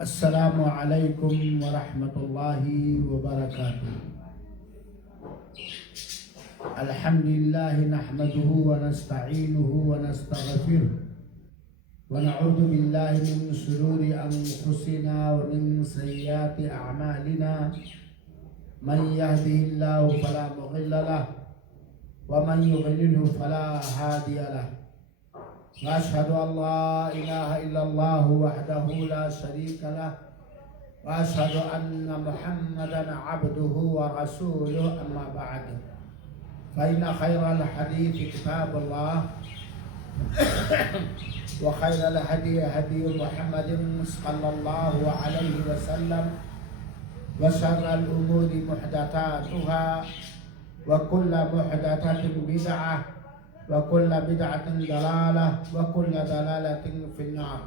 السلام علیکم ورحمۃ اللہ وبرکاتہ۔ الحمد للہ نحمده ونستعینه ونستغفره ونعوذ باللہ من شرور انفسنا ومن سیئات اعمالنا، من يهده الله فلا مضل له ومن يضلله فلا هادي له، وأشهد أن لا إله إلا الله وحده لا شريك له، وأشهد أن محمدا عبده ورسوله، أما بعد فإن خير الحديث كتاب الله وخير الهدي هدي محمد صلى الله عليه وسلم، وشر الأمور محدثاتها وكل محدثة بدعة وكل بدعة ضلالة وكل ضلالة في النار۔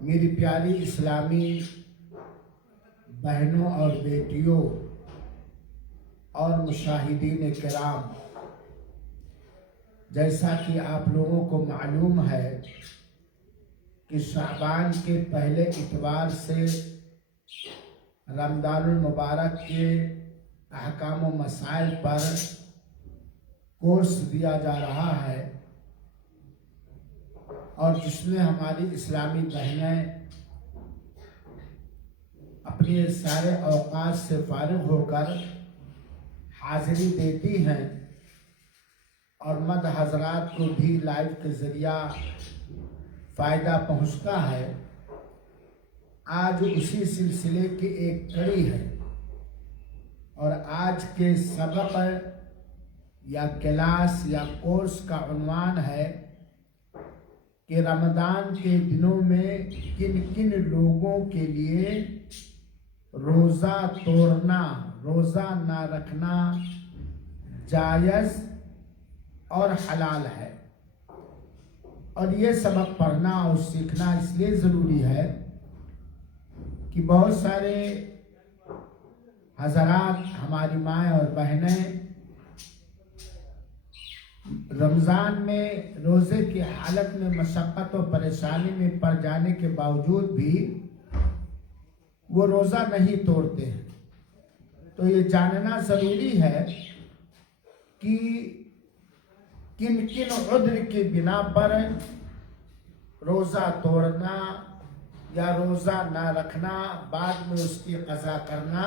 میری پیاری اسلامی بہنوں اور بیٹیوں اور مشاہدین کرام، جیسا کہ آپ لوگوں کو معلوم ہے کہ شعبان کے پہلے اتوار سے رمضان المبارک کے احکام و مسائل پر کورس دیا جا رہا ہے، اور جس میں ہماری اسلامی بہنیں اپنے سارے اوقات سے فارغ ہو کر حاضری دیتی ہیں، اور مد حضرات کو بھی لائیو کے ذریعہ فائدہ پہنچتا ہے۔ آج اسی سلسلے کی ایک کڑی ہے، اور آج کے سبق یا کلاس یا کورس کا عنوان ہے کہ رمضان کے دنوں میں کن کن لوگوں کے لیے روزہ توڑنا، روزہ نہ رکھنا جائز اور حلال ہے۔ اور یہ سبق پڑھنا اور سیکھنا اس لیے ضروری ہے کہ بہت سارے حضرات، ہماری مائیں اور بہنیں رمضان میں روزے کی حالت میں مشقت و پریشانی میں پڑ جانے کے باوجود بھی وہ روزہ نہیں توڑتے ہیں۔ تو یہ جاننا ضروری ہے کہ کن کن عذر کی بنا پر روزہ توڑنا یا روزہ نہ رکھنا، بعد میں اس کی قضا کرنا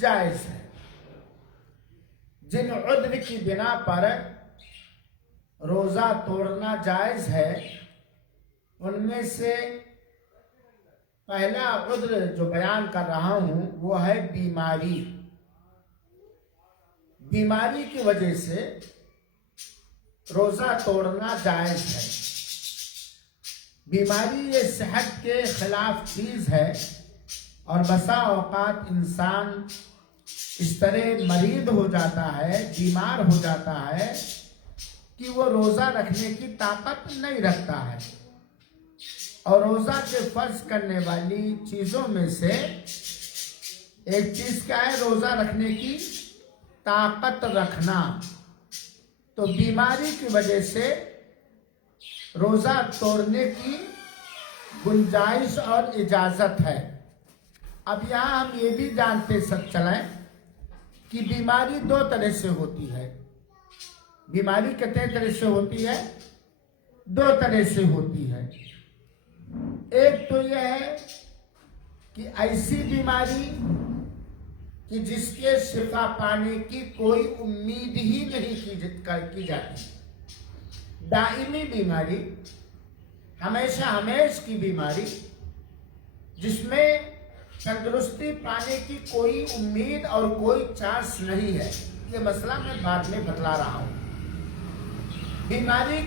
جائز ہے۔ جن عذر کی بنا پر روزہ توڑنا جائز ہے، ان میں سے پہلا عذر جو بیان کر رہا ہوں وہ ہے بیماری۔ بیماری کی وجہ سے روزہ توڑنا جائز ہے۔ بیماری یہ صحت کے خلاف چیز ہے، اور بسا اوقات انسان اس طرح مریض ہو جاتا ہے، بیمار ہو جاتا ہے کہ وہ روزہ رکھنے کی طاقت نہیں رکھتا ہے۔ اور روزہ کے فرض کرنے والی چیزوں میں سے ایک چیز کیا ہے؟ روزہ رکھنے کی طاقت رکھنا۔ تو بیماری کی وجہ سے روزہ توڑنے کی گنجائش اور اجازت ہے۔ اب یہاں ہم یہ بھی جانتے چلیں کہ بیماری دو طرح سے ہوتی ہے۔ بیماری کتنے طرح سے ہوتی ہے؟ دو طرح سے ہوتی ہے۔ ایک تو یہ ہے کہ ایسی بیماری کہ جس کے شفا پانے کی کوئی امید ہی نہیں کی جاتی، دائمی بیماری، ہمیشہ ہمیش کی بیماری، جس میں تندرستی پانے کی کوئی امید اور کوئی چانس نہیں ہے۔ یہ مسئلہ میں بعد میں بتلا رہا ہوں۔ بیماری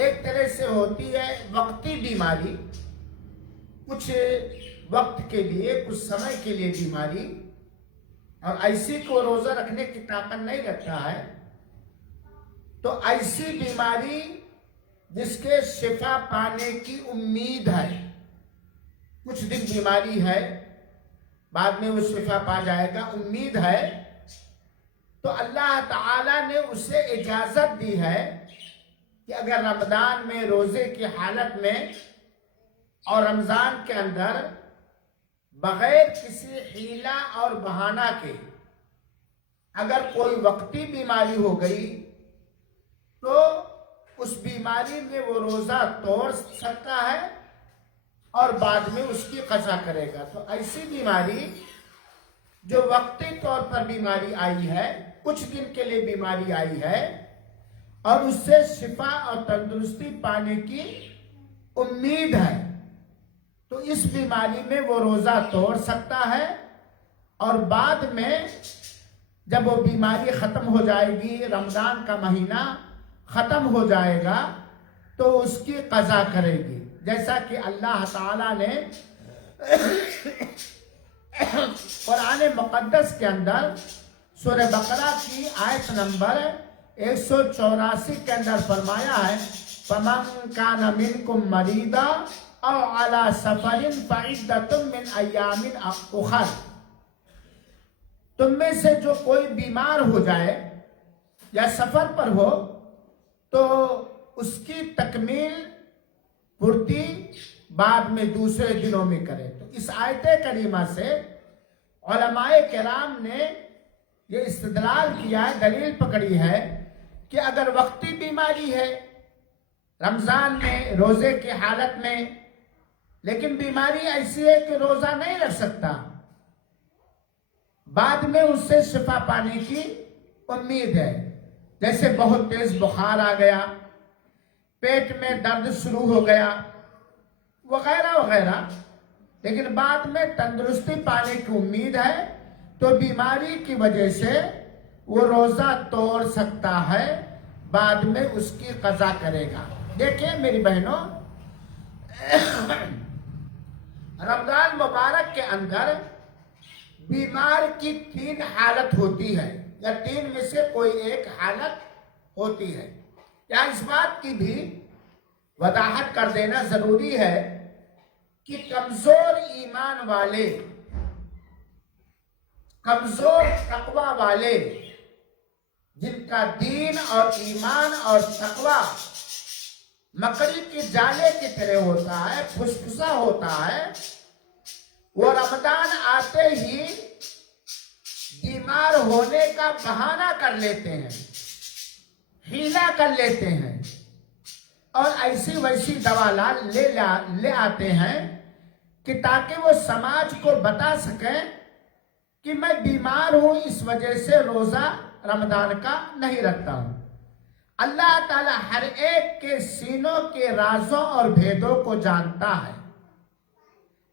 ایک طرح سے ہوتی ہے وقتی بیماری، کچھ وقت کے لیے، کچھ سمے کے لیے بیماری، اور ایسی کو روزہ رکھنے کی طاقت نہیں رکھتا ہے، تو ایسی بیماری جس کے شفا پانے کی امید ہے، کچھ دن بیماری ہے، بعد میں وہ شفا پا جائے گا، امید ہے، تو اللہ تعالی نے اسے اجازت دی ہے کہ اگر رمضان میں روزے کی حالت میں اور رمضان کے اندر بغیر کسی حیلہ اور بہانہ کے اگر کوئی وقتی بیماری ہو گئی تو اس بیماری میں وہ روزہ توڑ سکتا ہے اور بعد میں اس کی قضا کرے گا۔ تو ایسی بیماری جو وقتی طور پر بیماری آئی ہے، کچھ دن کے لیے بیماری آئی ہے اور اس سے شفا اور تندرستی پانے کی امید ہے، تو اس بیماری میں وہ روزہ توڑ سکتا ہے اور بعد میں جب وہ بیماری ختم ہو جائے گی، رمضان کا مہینہ ختم ہو جائے گا تو اس کی قضا کرے گی، جیسا کہ اللہ تعالیٰ نے قرآن مقدس کے اندر سورہ بقرہ کی آیت نمبر 184 کے اندر فرمایا ہے، فَمَنْ كَانَ مِنْكُمْ مَرِيضًا أَوْ عَلَى سَفَرٍ فَعِدَّةٌ مِّنْ أَيَّامٍ أُخَرَ۔ تم میں سے جو کوئی بیمار ہو جائے یا سفر پر ہو تو اس کی تکمیل پورتی بعد میں دوسرے دنوں میں کرے۔ تو اس آیت کریمہ سے علماء کرام نے یہ استدلال کیا ہے، دلیل پکڑی ہے کہ اگر وقتی بیماری ہے رمضان میں روزے کی حالت میں، لیکن بیماری ایسی ہے کہ روزہ نہیں رکھ سکتا، بعد میں اس سے شفا پانے کی امید ہے، جیسے بہت تیز بخار آ گیا، پیٹ میں درد شروع ہو گیا وغیرہ وغیرہ، لیکن بعد میں تندرستی پانے کی امید ہے تو بیماری کی وجہ سے وہ روزہ توڑ سکتا ہے، بعد میں اس کی قضا کرے گا۔ دیکھیں میری بہنوں، رمضان مبارک کے اندر بیمار کی 3 حالت ہوتی ہے یا 3 میں سے کوئی ایک حالت ہوتی ہے۔ یا اس بات کی بھی وضاحت کر دینا ضروری ہے کہ کمزور ایمان والے، کمزور تقوی والے، جن کا دین اور ایمان اور تقوی مکڑی کے جالے کی طرح ہوتا ہے، پھسپھسا ہوتا ہے، وہ رمضان آتے ہی بیمار ہونے کا بہانہ کر لیتے ہیں، حیلہ کر لیتے ہیں اور ایسی ویسی دوا لے آتے ہیں کہ تاکہ وہ سماج کو بتا سکیں کہ میں بیمار ہوں، اس وجہ سے روزہ رمضان کا نہیں رکھتا ہوں۔ اللہ تعالی ہر ایک کے سینوں کے رازوں اور بھیدوں کو جانتا ہے۔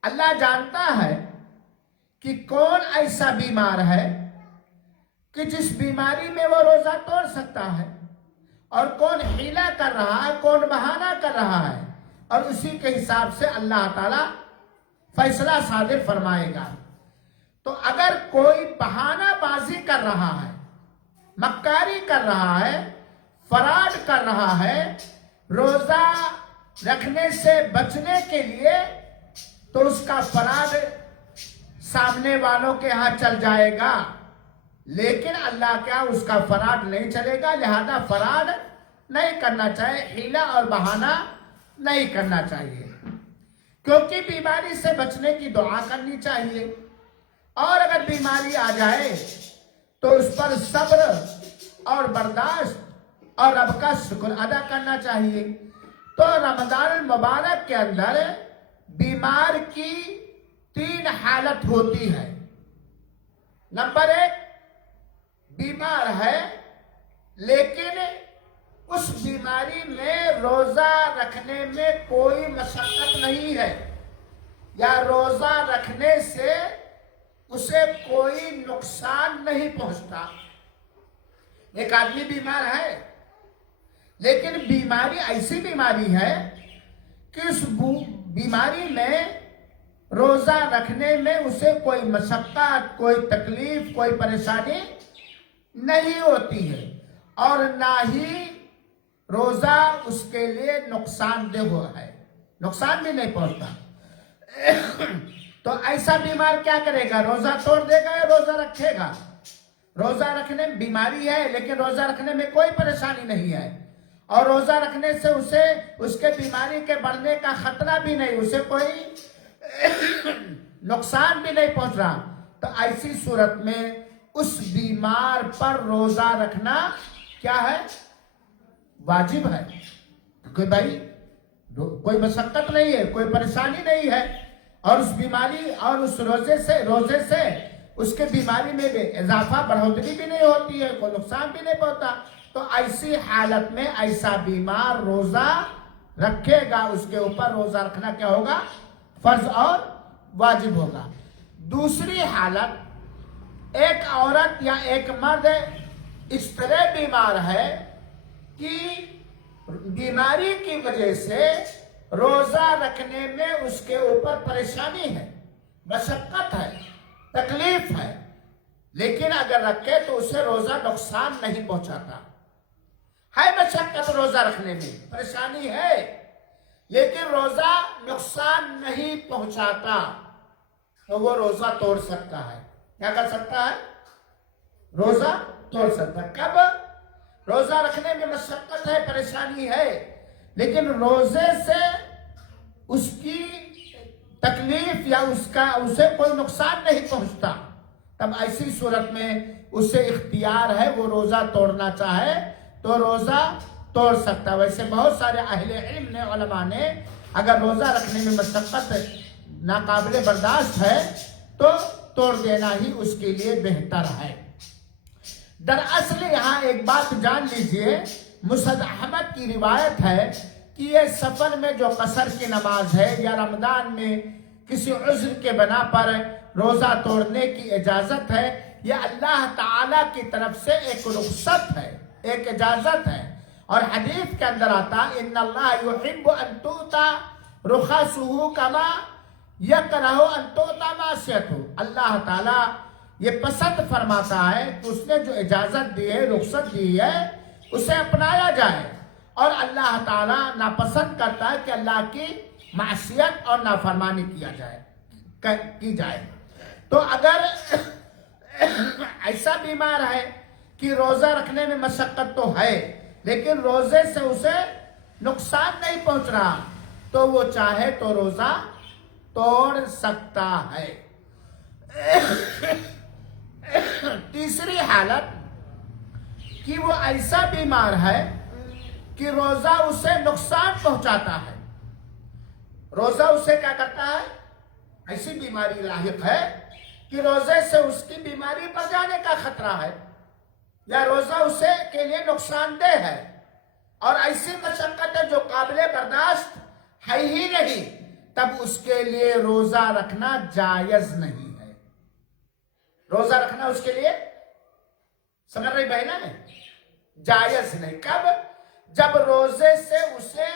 اللہ جانتا ہے کہ کون ایسا بیمار ہے کہ جس بیماری میں وہ روزہ توڑ سکتا ہے، اور کون حیلہ کر رہا ہے، کون بہانہ کر رہا ہے، اور اسی کے حساب سے اللہ تعالیٰ فیصلہ صادر فرمائے گا۔ تو اگر کوئی بہانہ بازی کر رہا ہے، مکاری کر رہا ہے، فراڈ کر رہا ہے روزہ رکھنے سے بچنے کے لیے، تو اس کا فراڈ سامنے والوں کے ہاں چل جائے گا، لیکن اللہ کیا اس کا فراڈ نہیں چلے گا، لہذا فراڈ نہیں کرنا چاہیے، حیلہ اور بہانہ نہیں کرنا چاہیے، کیونکہ بیماری سے بچنے کی دعا کرنی چاہیے، اور اگر بیماری آ جائے تو اس پر صبر اور برداشت اور رب کا شکر ادا کرنا چاہیے۔ تو رمضان المبارک کے اندر بیمار کی 3 حالت ہوتی ہے۔ نمبر 1، بیمار ہے لیکن اس بیماری میں روزہ رکھنے میں کوئی مشقت نہیں ہے، یا روزہ رکھنے سے اسے کوئی نقصان نہیں پہنچتا۔ ایک آدمی بیمار ہے لیکن بیماری ایسی بیماری ہے کہ اس بیماری میں روزہ رکھنے میں اسے کوئی مشقت، کوئی تکلیف، کوئی پریشانی نہیں ہوتی ہے، اور نہ ہی روزہ اس کے لیے نقصان دہ ہے، نقصان بھی نہیں پہنچتا۔ تو ایسا بیمار کیا کرے گا؟ روزہ توڑ دے گا یا روزہ رکھے گا؟ روزہ رکھنے میں بیماری ہے لیکن روزہ رکھنے میں کوئی پریشانی نہیں ہے، اور روزہ رکھنے سے اسے اس کے بیماری کے بڑھنے کا خطرہ بھی نہیں، اسے کوئی نقصان بھی نہیں پہنچ رہا، تو ایسی صورت میں اس بیمار پر روزہ رکھنا کیا ہے؟ واجب ہے. کہ بھائی کوئی مشقت نہیں ہے، کوئی پریشانی نہیں ہے، اور اس بیماری اور اس روزے سے اس کے بیماری میں بھی اضافہ بڑھوتری بھی نہیں ہوتی ہے، کوئی نقصان بھی نہیں پہنچتا، تو ایسی حالت میں ایسا بیمار روزہ رکھے گا، اس کے اوپر روزہ رکھنا کیا ہوگا؟ فرض اور واجب ہوگا. دوسری حالت، ایک عورت یا ایک مرد اس طرح بیمار ہے کہ بیماری کی وجہ سے روزہ رکھنے میں اس کے اوپر پریشانی ہے، مشقت ہے، تکلیف ہے، لیکن اگر رکھے تو اسے روزہ نقصان نہیں پہنچاتا. ہے مشقت روزہ رکھنے میں، پریشانی ہے، لیکن روزہ نقصان نہیں پہنچاتا، تو وہ روزہ توڑ سکتا ہے. کیا کر سکتا ہے؟ روزہ توڑ سکتا ہے. کب؟ روزہ رکھنے میں مشقت ہے، پریشانی ہے، لیکن روزے سے اس کی تکلیف یا اسے کوئی نقصان نہیں پہنچتا، تب ایسی صورت میں اسے اختیار ہے، وہ روزہ توڑنا چاہے تو روزہ توڑ سکتا. ویسے بہت سارے اہل علم نے، علماء نے، اگر روزہ رکھنے میں مشقت ناقابل برداشت ہے تو توڑ دینا ہی اس کے لیے بہتر ہے. دراصل یہاں ایک بات جان لیجئے، مسند احمد کی روایت ہے کہ یہ سفر میں جو قصر کی نماز ہے یا رمضان میں کسی عذر کے بنا پر روزہ توڑنے کی اجازت ہے، یہ اللہ تعالی کی طرف سے ایک رخصت ہے، ایک اجازت ہے. اور حدیث کے اندر آتا ان اللہ یحب ان تؤتی رخصہ کما یکرہ ان تؤتی معصیتہ. اللہ تعالی یہ پسند فرماتا ہے کہ اس نے جو اجازت دی ہے، رخصت دی ہے، اسے اپنایا جائے، اور اللہ تعالیٰ ناپسند کرتا ہے کہ اللہ کی معصیت اور نافرمانی کی جائے. تو اگر ایسا بیمار ہے کہ روزہ رکھنے میں مشقت تو ہے، لیکن روزے سے اسے نقصان نہیں پہنچ رہا، تو وہ چاہے تو روزہ توڑ سکتا ہے. تیسری حالت کہ وہ ایسا بیمار ہے کہ روزہ اسے نقصان پہنچاتا ہے. روزہ اسے کیا کرتا ہے؟ ایسی بیماری لاحق ہے کہ روزے سے اس کی بیماری بڑھ جانے کا خطرہ ہے، یا روزہ اسے کے لیے نقصان دہ ہے، اور ایسی مشقت ہے جو قابل برداشت ہے ہی نہیں، تب اس کے لیے روزہ رکھنا جائز نہیں ہے. روزہ رکھنا اس کے لیے، سمجھ رہی بہنیں، جائز نہیں. کب؟ جب روزے سے اسے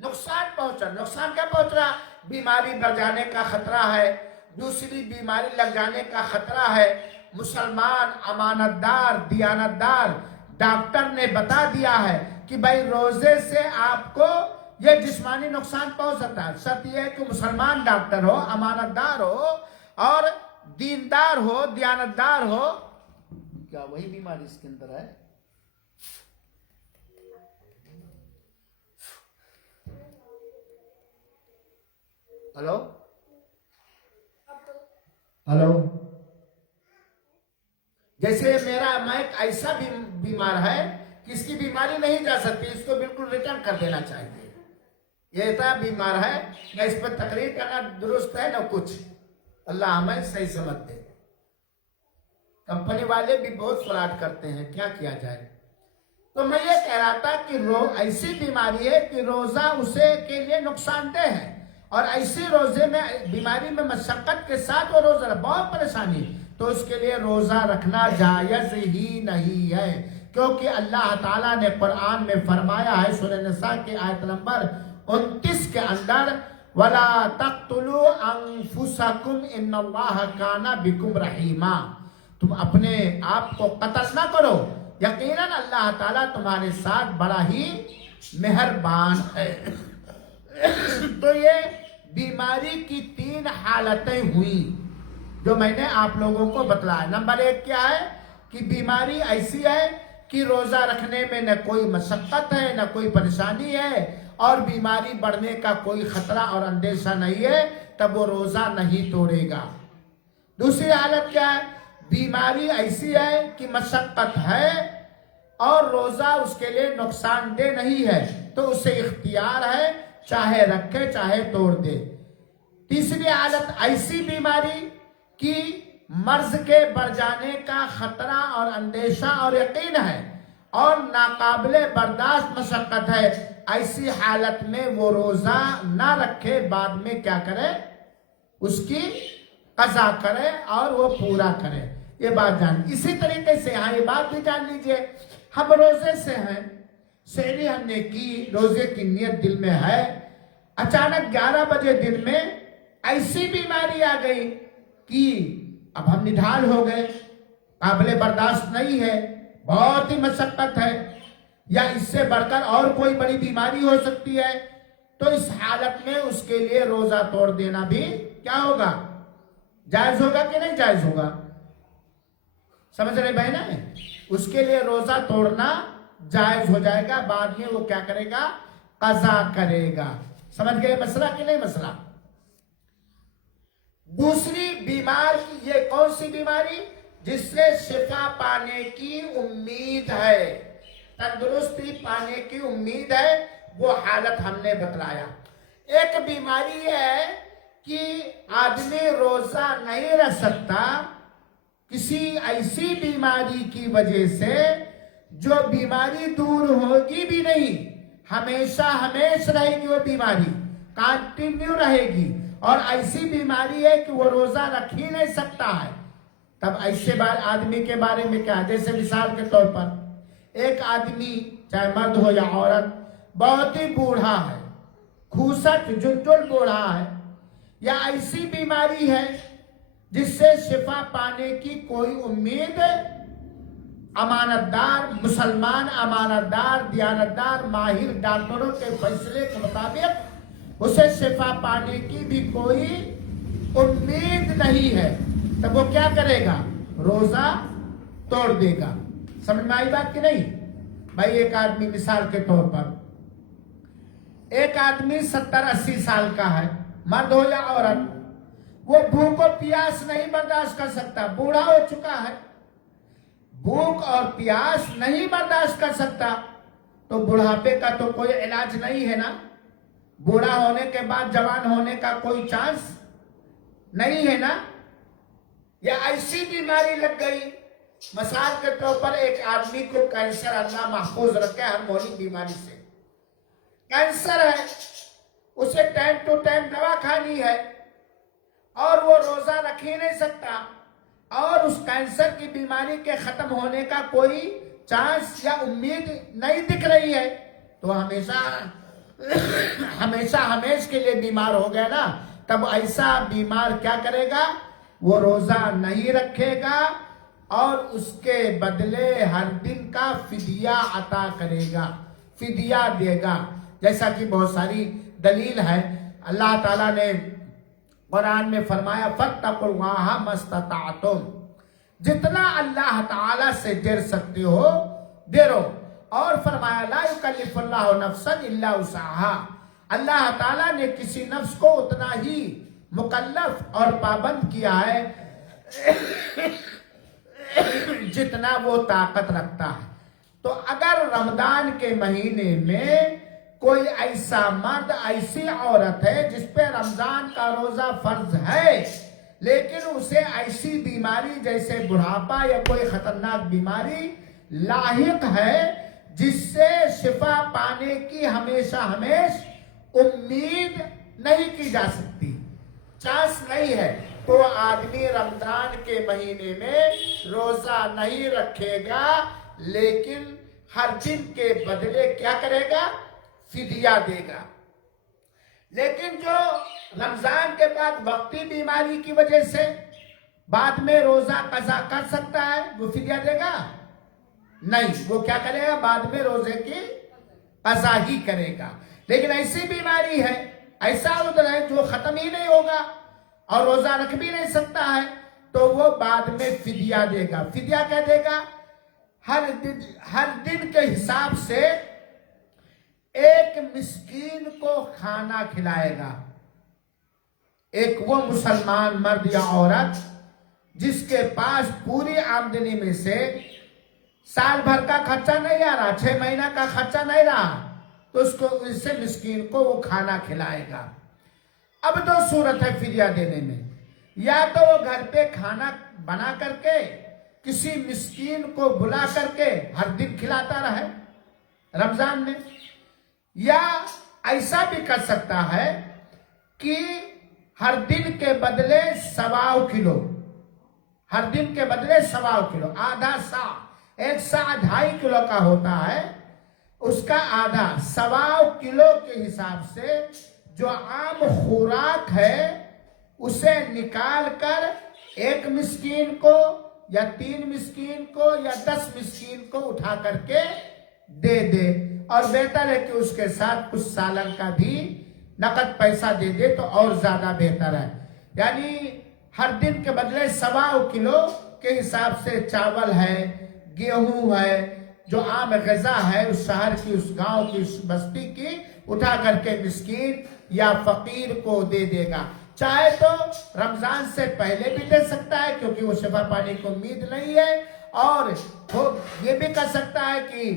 نقصان پہنچا. نقصان کیا پہنچ رہا؟ بیماری بڑھ جانے کا خطرہ ہے، دوسری بیماری لگ جانے کا خطرہ ہے. مسلمان امانت دار، دیانت دار ڈاکٹر نے بتا دیا ہے کہ بھائی روزے سے آپ کو یہ جسمانی نقصان پہنچ سکتا ہے. شرط یہ ہے کہ مسلمان ڈاکٹر ہو، امانت دار ہو، اور دیندار ہو، دیانت دار ہو. کیا وہی بیماری اس کے اندر ہے؟ Hello hello. جیسے میں ایسا بھی بیمار ہے کہ اس کی بیماری نہیں جا سکتی، اس کو بالکل ریٹرن کر دینا چاہیے. یہ اتنا بیمار ہے، نہ اس پر تقریر کرنا درست ہے نہ کچھ. اللہ ہمیں صحیح سمجھ دے. کمپنی والے بھی بہت فراڈ کرتے ہیں، کیا کیا جائے. تو میں یہ کہہ رہا تھا کہ ایسی بیماری ہے کہ روزہ اسے کے لیے نقصان دہ ہے، اور ایسی روزے میں بیماری میں مشقت کے ساتھ وہ روزہ بہت پریشانی، تو اس کے لیے روزہ رکھنا جائز ہی نہیں ہے. کیونکہ اللہ تعالیٰ نے قرآن میں فرمایا ہے، سورہ نساء کی آیت نمبر 29 کے اندر، وَلَا تَقْتُلُوا أَنفُسَكُمْ إِنَّ اللَّهَ كَانَ بِكُمْ رَحِيمًا. تم اپنے آپ کو قتل نہ کرو، یقیناً اللہ تعالیٰ تمہارے ساتھ بڑا ہی مہربان ہے. تو یہ بیماری کی 3 حالتیں ہوئیں جو میں نے آپ لوگوں کو بتلایا. نمبر 1 کیا ہے کہ بیماری ایسی ہے کہ روزہ رکھنے میں نہ کوئی مشقت ہے نہ کوئی پریشانی ہے اور بیماری بڑھنے کا کوئی خطرہ اور اندیشہ نہیں ہے، تب وہ روزہ نہیں توڑے گا۔ دوسری حالت کیا ہے؟ بیماری ایسی ہے کہ مشقت ہے اور روزہ اس کے لیے نقصان دہ نہیں ہے، تو اسے اختیار ہے، چاہے رکھے چاہے توڑ دے۔ تیسری حالت ایسی بیماری کہ مرض کے بڑھ جانے کا خطرہ اور اندیشہ اور یقین ہے اور ناقابل برداشت مشقت ہے، ایسی حالت میں وہ روزہ نہ رکھے، بعد میں کیا کرے؟ اس کی قضا کرے اور وہ پورا کرے۔ یہ بات جان، اسی طریقے سے ہاں یہ بات بھی جان لیجئے، ہم روزے سے ہیں، سحری ہم نے کی، روزے کی نیت دل میں ہے، اچانک 11 بجے دن میں ایسی بیماری آ گئی کہ اب ہم نڈھال ہو گئے، قابل برداشت نہیں ہے، بہت ہی مشقت ہے، یا اس سے بڑھ کر اور کوئی بڑی بیماری ہو سکتی ہے، تو اس حالت میں اس کے لیے روزہ توڑ دینا بھی کیا ہوگا؟ جائز ہوگا کہ نہیں جائز ہوگا؟ سمجھ رہے بہن؟ اس کے لیے روزہ توڑنا جائز ہو جائے گا، بعد میں وہ کیا کرے گا؟ قضا کرے گا۔ سمجھ گئے مسئلہ کہ نہیں مسئلہ؟ دوسری بیمار کی یہ کون سی بیماری؟ جس سے شفا پانے کی امید ہے، تندرستی پانے کی امید ہے، وہ حالت ہم نے بتلایا۔ ایک بیماری ہے کہ آدمی روزہ نہیں رکھ سکتا کسی ایسی بیماری کی وجہ سے جو بیماری دور ہوگی بھی نہیں، ہمیشہ رہے گی، وہ بیماری کنٹینیو رہے گی، اور ایسی بیماری ہے کہ وہ روزہ رکھ ہی نہیں سکتا ہے۔ تب ایسے آدمی کے بارے میں کیا؟ جیسے مثال کے طور پر ایک آدمی چاہے مرد ہو یا عورت بہت ہی بوڑھا ہے، کھوسٹ جنجل بوڑھا ہے، یا ایسی بیماری ہے جس سے شفا پانے کی کوئی امید، امانتدار مسلمان، امانتدار دیانتدار ماہر ڈاکٹروں کے فیصلے کے مطابق اسے شفا پانے کی بھی کوئی امید نہیں ہے، تب وہ کیا کرے گا؟ روزہ توڑ دے گا۔ سمجھ میں آئی بات کہ نہیں؟ بھائی ایک آدمی مثال کے طور پر ایک آدمی 70-80 سال کا ہے، مرد ہو یا عورت، وہ بھوک اور پیاس نہیں برداشت کر سکتا، بوڑھا ہو چکا ہے، بھوک اور پیاس نہیں برداشت کر سکتا، تو بڑھاپے کا تو کوئی علاج نہیں ہے نا، بوڑھا ہونے کے بعد جوان ہونے کا کوئی چانس نہیں ہے نا، یا ایسی بیماری لگ گئی، مثال کے طور پر ایک آدمی کو کینسر، اللہ محفوظ رکھے ہر مولی بیماری سے، کینسر ہے، اسے ٹائم ٹو ٹائم دوا کھانی ہے اور وہ روزہ رکھ ہی نہیں سکتا، اور اس کینسر کی بیماری کے ختم ہونے کا کوئی چانس یا امید نہیں دکھ رہی ہے، تو ہمیشہ کے لیے بیمار ہو گیا نا، تب ایسا بیمار کیا کرے گا؟ وہ روزہ نہیں رکھے گا اور اس کے بدلے ہر دن کا فدیہ عطا کرے گا، فدیہ دے گا، جیسا کہ بہت ساری دلیل ہے۔ اللہ تعالیٰ نے قرآن میں فرمایا فَاتَّقُوا اللَّهَ مَا اسْتَطَعْتُمْ، جتنا اللہ تعالیٰ سے ڈر سکتے ہو ڈرو، اور فرمایا لا یکلف اللہ نفسا الا وسعها، اللہ تعالیٰ نے کسی نفس کو اتنا ہی مکلف اور پابند کیا ہے جتنا وہ طاقت رکھتا ہے۔ تو اگر رمضان کے مہینے میں کوئی ایسا مرد، ایسی عورت ہے جس پہ رمضان کا روزہ فرض ہے، لیکن اسے ایسی بیماری جیسے بڑھاپا یا کوئی خطرناک بیماری لاحق ہے جس سے شفا پانے کی ہمیشہ امید نہیں کی جا سکتی، چانس نہیں ہے، تو آدمی رمضان کے مہینے میں روزہ نہیں رکھے گا، لیکن ہر دن کے بدلے کیا کرے گا؟ فدیہ دے گا۔ لیکن جو رمضان کے بعد وقتی بیماری کی وجہ سے بعد میں روزہ قضا کر سکتا ہے، وہ فدیہ دے گا؟ نہیں، وہ کیا کرے گا؟ بعد میں روزے کی قضا ہی کرے گا۔ لیکن ایسی بیماری ہے، ایسا عذر ہے جو ختم ہی نہیں ہوگا اور روزہ رکھ بھی نہیں سکتا ہے، تو وہ بعد میں فدیہ دے گا۔ فدیہ کیا دے گا؟ ہر دن کے حساب سے ایک مسکین کو کھانا کھلائے گا. ایک وہ مسلمان مرد یا عورت جس کے پاس پوری آمدنی میں سے سال بھر کا خرچہ نہیں آ رہا, 6 مہینہ کا خرچہ نہیں رہا, تو اس سے مسکین کو وہ کھانا کھلائے گا. اب 2 صورت ہے فدیہ دینے میں. یا تو وہ گھر پہ کھانا بنا کر کے کسی مسکین کو بلا کر کے ہر دن کھلاتا رہے رمضان میں, یا ایسا بھی کر سکتا ہے کہ ہر دن کے بدلے 1.25 کلو, ہر دن کے بدلے 1.25 کلو, آدھا سا, 1 سا 2.5 کلو کا ہوتا ہے, اس کا آدھا 1.25 کلو کے حساب سے جو عام خوراک ہے اسے نکال کر 1 مسکین کو یا 3 مسکین کو یا 10 مسکین کو اٹھا کر کے دے دے. اور بہتر ہے کہ اس کے ساتھ کچھ سالن کا بھی نقد پیسہ دے دے تو اور زیادہ بہتر ہے. یعنی ہر دن کے بدلے 1.25 کلو کے حساب سے چاول ہے, گیہوں ہے, جو عام غذا ہے اس شہر کی, اس گاؤں کی, اس بستی کی, اٹھا کر کے مسکین یا فقیر کو دے دے گا. چاہے تو رمضان سے پہلے بھی دے سکتا ہے کیونکہ وہ شفا پانے کی امید نہیں ہے, اور وہ یہ بھی کر سکتا ہے کہ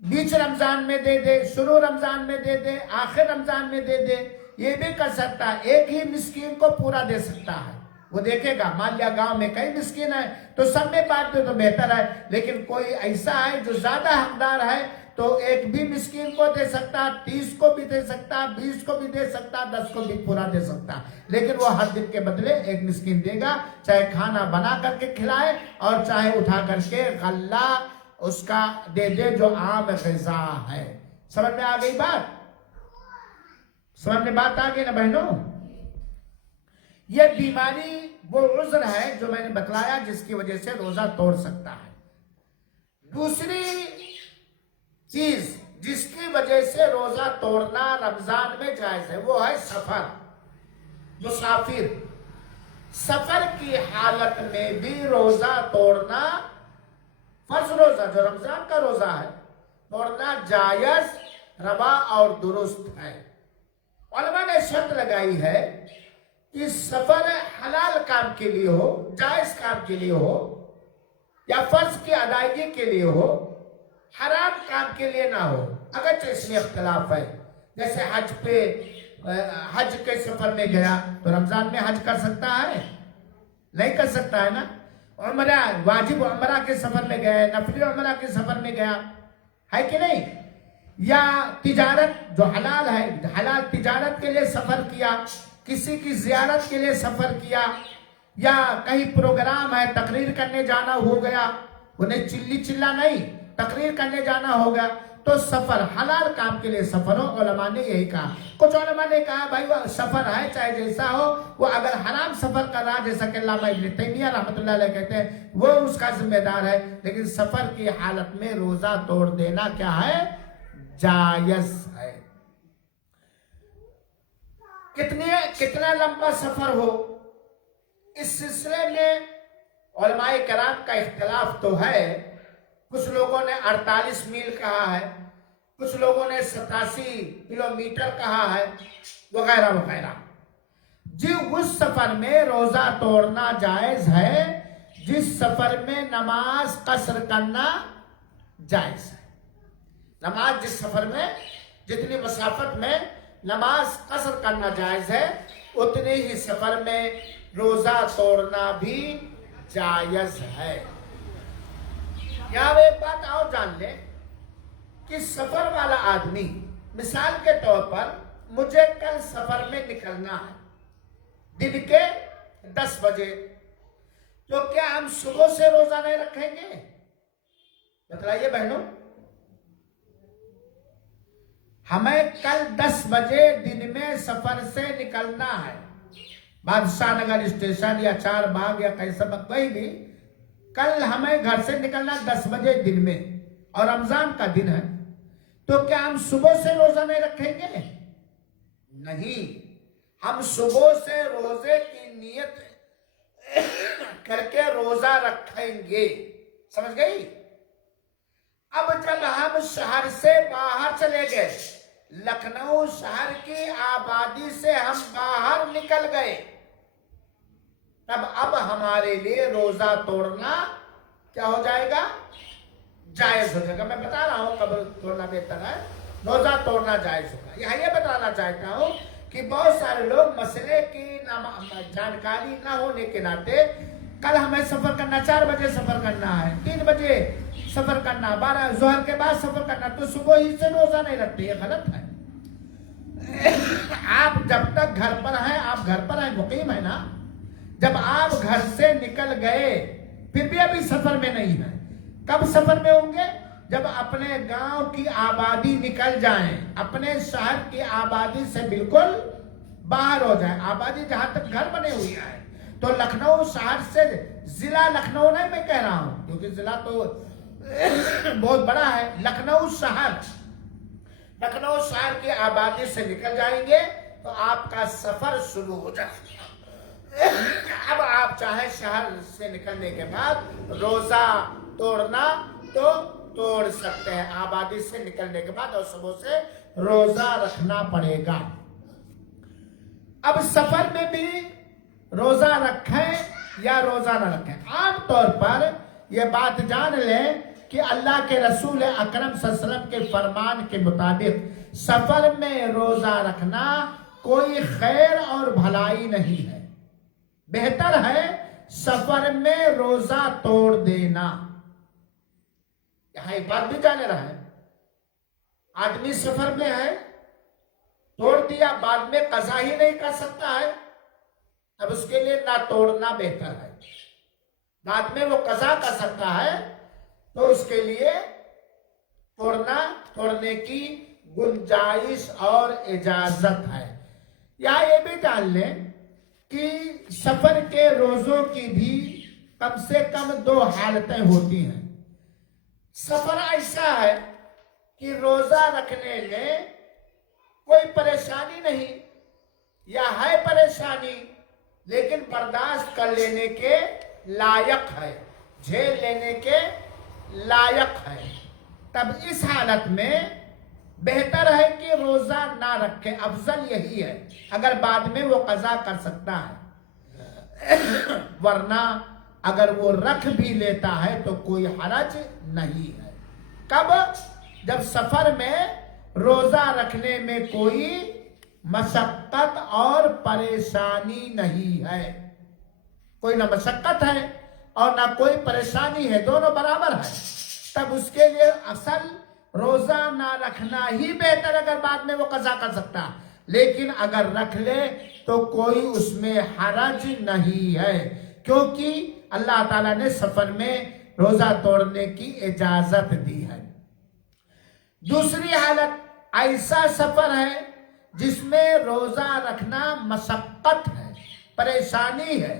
بیچ رمضان میں دے دے, شروع رمضان میں دے دے, آخر رمضان میں دے دے, یہ بھی کر سکتا ہے. ایک ہی مسکین کو پورا دے سکتا ہے, وہ دیکھے گا مان لیا گاؤں میں کئی مسکین ہیں تو سب میں بانٹ دے تو بہتر ہے, لیکن کوئی ایسا ہے جو زیادہ حقدار ہے تو ایک بھی مسکین کو دے سکتا, 30 کو بھی دے سکتا, 20 کو بھی دے سکتا, 10 کو بھی پورا دے سکتا, لیکن وہ ہر دن کے بدلے 1 مسکین دے گا, چاہے کھانا بنا کر کے کھلائے اور چاہے اٹھا کر کے غلہ اس کا دے دے جو عام غذا ہے. سمجھ میں آ گئی بات؟ سمجھ میں بات آ گئی نا بہنوں؟ یہ بیماری وہ عذر ہے جو میں نے بتلایا جس کی وجہ سے روزہ توڑ سکتا ہے. دوسری چیز جس کی وجہ سے روزہ توڑنا رمضان میں جائز ہے وہ ہے سفر, مسافر. سفر کی حالت میں بھی روزہ توڑنا, فرض روزہ جو رمضان کا روزہ ہے, توڑنا جائز, روا اور درست ہے. علماء نے شرط لگائی ہے کہ سفر حلال کام کے لیے ہو, جائز کام کے لیے ہو, یا فرض کی ادائیگی کے لیے ہو, حرام کام کے لیے نہ ہو. اگرچہ اس میں اختلاف ہے, جیسے حج کے سفر میں گیا تو رمضان میں حج کر سکتا ہے؟ نہیں کر سکتا ہے نا. عمرہ, واجب عمرہ کے سفر میں گیا, نفلی عمرہ کے سفر میں گیا, ہے کہ نہیں؟ یا تجارت جو حلال ہے, حلال تجارت کے لیے سفر کیا, کسی کی زیارت کے لیے سفر کیا, یا کہیں پروگرام ہے تقریر کرنے جانا ہو گیا, انہیں چلا نہیں, تقریر کرنے جانا ہوگا تو سفر حلال کام کے لیے سفر ہو. علماء نے یہی کہا. کچھ علماء نے کہا بھائی وہ سفر ہے چاہے جیسا ہو, وہ اگر حرام سفر کر رہا جیسا کہ علامہ ابن تیمیہ رحمۃ اللہ علیہ کہتے ہیں وہ اس کا ذمہ دار ہے, لیکن سفر کی حالت میں روزہ توڑ دینا کیا ہے؟ جائز ہے. کتنا لمبا سفر ہو, اس سلسلے میں علماء کرام کا اختلاف تو ہے. کچھ لوگوں نے 48 میل کہا ہے, کچھ لوگوں نے 87 کلومیٹر کہا ہے, وغیرہ وغیرہ. جی اس سفر میں روزہ توڑنا جائز ہے جس سفر میں نماز قصر کرنا جائز ہے. نماز جس سفر میں, جتنی مسافت میں نماز قصر کرنا جائز ہے, اتنے ہی سفر میں روزہ توڑنا بھی جائز ہے. یہاں ایک بات اور جان لیں کہ سفر والا آدمی, مثال کے طور پر مجھے کل سفر میں نکلنا ہے دن کے 10 بجے, تو کیا ہم صبح سے روزہ نہیں رکھیں گے؟ بتلائیے بہنوں. ہمیں کل 10 بجے دن میں سفر سے نکلنا ہے, بادشاہ نگر اسٹیشن یا 4 باغ یا کہیں بھی, کل ہمیں گھر سے نکلنا 10 بجے دن میں, اور رمضان کا دن ہے, تو کیا ہم صبح سے روزہ نہیں رکھیں گے؟ نہیں, ہم صبح سے روزے کی نیت کر کے روزہ رکھیں گے. سمجھ گئی؟ اب جب ہم شہر سے باہر چلے گئے، لکھنؤ شہر کی آبادی سے ہم باہر نکل گئے، تب اب ہمارے لیے روزہ توڑنا کیا ہو جائے گا؟ جائز ہو جائے گا۔ میں بتا رہا ہوں قبل توڑنا بہتر ہے، روزہ توڑنا جائز ہوگا۔ یہاں یہ بتانا چاہتا ہوں کہ بہت سارے لوگ مسئلے کی جانکاری نہ ہونے کے ناطے، کل ہمیں سفر کرنا، 4 بجے سفر کرنا ہے، 3 بجے سفر کرنا، 12 ظہر کے بعد سفر کرنا، تو صبح ہی سے روزہ نہیں رکھتے، یہ غلط ہے۔ آپ جب تک گھر پر ہیں، آپ گھر پر ہیں، مقیم ہیں نا، جب آپ گھر سے نکل گئے پھر بھی ابھی سفر میں نہیں ہیں، کب سفر میں ہوں گے؟ جب اپنے گاؤں کی آبادی نکل جائیں، اپنے شہر کی آبادی سے بالکل باہر ہو جائیں، آبادی جہاں تک گھر بنے ہوئی ہے۔ تو لکھنؤ شہر سے، ضلع لکھنؤ نہیں میں کہہ رہا ہوں کیونکہ ضلع تو بہت بڑا ہے، لکھنؤ شہر کی آبادی سے نکل جائیں گے تو آپ کا سفر شروع ہو جائے گا۔ اب آپ چاہے شہر سے نکلنے کے بعد روزہ توڑنا تو توڑ سکتے ہیں، آبادی سے نکلنے کے بعد اور صبح سے روزہ رکھنا پڑے گا۔ اب سفر میں بھی روزہ رکھیں یا روزہ نہ رکھیں، عام طور پر یہ بات جان لیں کہ اللہ کے رسول اکرم صلی اللہ علیہ وسلم کے فرمان کے مطابق سفر میں روزہ رکھنا کوئی خیر اور بھلائی نہیں ہے، بہتر ہے سفر میں روزہ توڑ دینا۔ یہاں ایک بات بھی جانے رہا ہے، آدمی سفر میں ہے، توڑ دیا، بعد میں قضا ہی نہیں کر سکتا ہے، اب اس کے لیے نہ توڑنا بہتر ہے۔ بعد میں وہ قضا کر سکتا ہے تو اس کے لیے توڑنے کی گنجائش اور اجازت ہے۔ یہاں یہ بھی جان لیں کہ سفر کے روزوں کی بھی کم سے کم 2 حالتیں ہوتی ہیں۔ سفر ایسا ہے کہ روزہ رکھنے میں کوئی پریشانی نہیں، یا ہے پریشانی لیکن برداشت کر لینے کے لائق ہے، جھیل لینے کے لائق ہے، تب اس حالت میں بہتر ہے کہ روزہ نہ رکھے، افضل یہی ہے، اگر بعد میں وہ قضا کر سکتا ہے، ورنہ اگر وہ رکھ بھی لیتا ہے تو کوئی حرج نہیں ہے۔ کب؟ جب سفر میں روزہ رکھنے میں کوئی مشقت اور پریشانی نہیں ہے، کوئی نہ مشقت ہے اور نہ کوئی پریشانی ہے، دونوں برابر ہے، تب اس کے لیے اصل روزہ نہ رکھنا ہی بہتر، اگر بعد میں وہ قضا کر سکتا، لیکن اگر رکھ لے تو کوئی اس میں حرج نہیں ہے، کیونکہ اللہ تعالیٰ نے سفر میں روزہ توڑنے کی اجازت دی ہے۔ دوسری حالت ایسا سفر ہے جس میں روزہ رکھنا مشقت ہے، پریشانی ہے،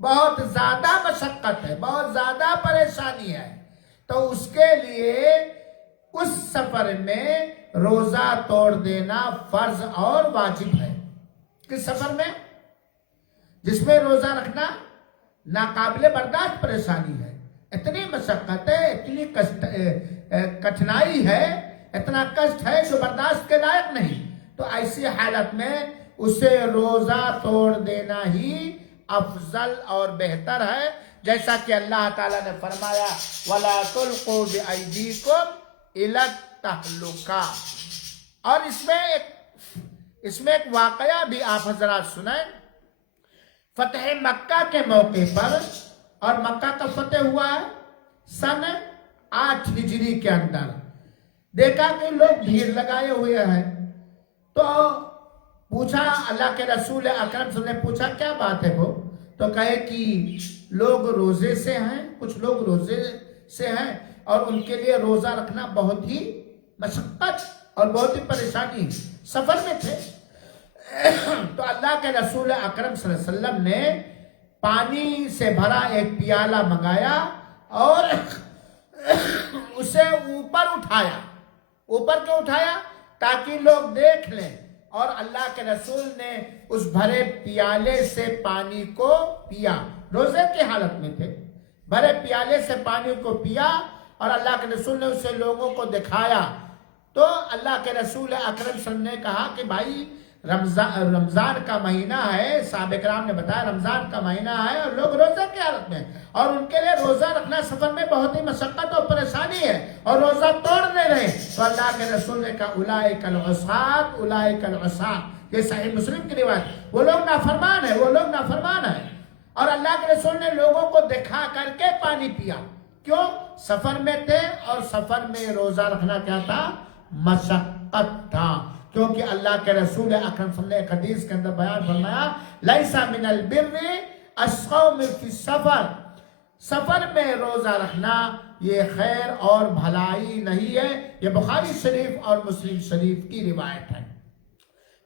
بہت زیادہ مشقت ہے، بہت زیادہ پریشانی ہے، تو اس کے لیے اس سفر میں روزہ توڑ دینا فرض اور واجب ہے۔ کس سفر میں؟ جس میں روزہ رکھنا ناقابل برداشت پریشانی ہے، اتنی مشقت ہے، اتنی کٹھنائی ہے، اتنا کشٹ ہے جو برداشت کے لائق نہیں، تو ایسی حالت میں اسے روزہ توڑ دینا ہی افضل اور بہتر ہے، جیسا کہ اللہ تعالیٰ نے فرمایا وَلَا تُلْقُوا بِأَيْدِيكُمْ إِلَى التَّهْلُكَةِ۔ اور اس میں ایک واقعہ بھی آپ حضرات سنیں۔ فتح مکہ کے موقع پر، اور مکہ کا فتح ہوا ہے سن 8 ہجری کے اندر، دیکھا کہ لوگ بھیڑ لگائے ہوئے ہیں، تو پوچھا اللہ کے رسول اکرم صلی اللہ علیہ وسلم نے پوچھا کیا بات ہے وہ؟ تو کہے کہ لوگ روزے سے ہیں، کچھ لوگ روزے سے ہیں اور ان کے لیے روزہ رکھنا بہت ہی مشقت اور بہت ہی پریشانی، سفر میں تھے۔ تو اللہ کے رسول اکرم صلی اللہ علیہ وسلم نے پانی سے بھرا ایک پیالہ منگایا اور اسے اوپر اٹھایا۔ اوپر کیوں اٹھایا؟ تاکہ لوگ دیکھ لیں، اور اللہ کے رسول نے اس بھرے پیالے سے پانی کو پیا، روزے کی حالت میں تھے، بھرے پیالے سے پانی کو پیا، اور اللہ کے رسول نے اسے لوگوں کو دکھایا تو اللہ کے رسول اکرم صلی اللہ علیہ وسلم نے کہا کہ بھائی رمضان کا مہینہ ہے، صحابہ کرام نے بتایا رمضان کا مہینہ ہے اور لوگ روزہ کی حالت میں، اور ان کے لیے روزہ رکھنا سفر میں بہت ہی مشقت اور پریشانی ہے اور روزہ توڑ دے رہے ہیں، تو اللہ کے رسول نے کہا اولئک العصاة اولئک العصاة، یہ صحیح مسلم کی روایت، وہ لوگ نافرمان ہیں، وہ لوگ نافرمان ہیں۔ اور اللہ کے رسول نے لوگوں کو دکھا کر کے پانی پیا، کیوں؟ سفر میں تھے اور سفر میں روزہ رکھنا کیا تھا؟ مشقت تھا، کیونکہ اللہ کے رسول اکرم صلی اللہ علیہ وسلم نے ایک حدیث کے اندر بیان فرمایا لیس من البر الصوم فی السفر، سفر میں روزہ رکھنا یہ خیر اور بھلائی نہیں ہے، یہ بخاری شریف اور مسلم شریف کی روایت ہے۔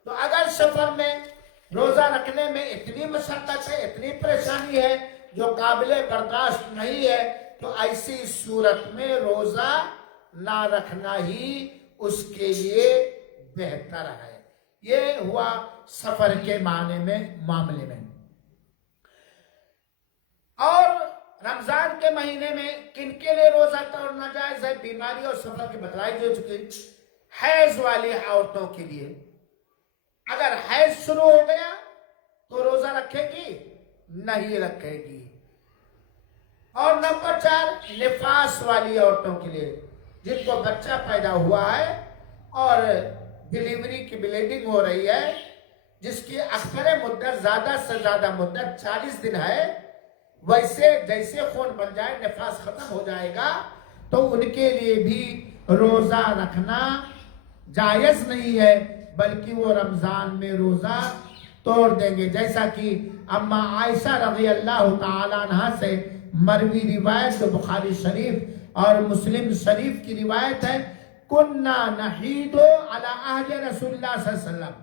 تو اگر سفر میں روزہ رکھنے میں اتنی مشقت ہے، اتنی پریشانی ہے جو قابل برداشت نہیں ہے، تو ایسی صورت میں روزہ نہ رکھنا ہی اس کے لیے بہتر ہے۔ یہ ہوا سفر کے معنی میں معاملے میں۔ اور رمضان کے مہینے میں کن کے لیے روزہ توڑنا جائز ہے؟ بیماری اور سفر کی بتلائی جو چکی، حیض والی عورتوں کے لیے، اگر حیض شروع ہو گیا تو روزہ رکھے گی؟ نہیں رکھے گی۔ اور نمبر 4 نفاس والی عورتوں کے لیے، جن کو بچہ پیدا ہوا ہے اور ڈیلیوری کی بلیڈنگ ہو رہی ہے، جس کی اکثر مدت زیادہ سے زیادہ مدت 40 دن ہے، ویسے جیسے خون بن جائے نفاس ختم ہو جائے گا تو ان کے لیے بھی روزہ رکھنا جائز نہیں ہے، بلکہ وہ رمضان میں روزہ توڑ دیں گے، جیسا کہ اما عائشہ رضی اللہ تعالی عنہ سے مروی روایت جو بخاری شریف اور مسلم شریف کی روایت ہے، کننا نحید علی عہد رسول اللہ صلی اللہ علیہ وسلم،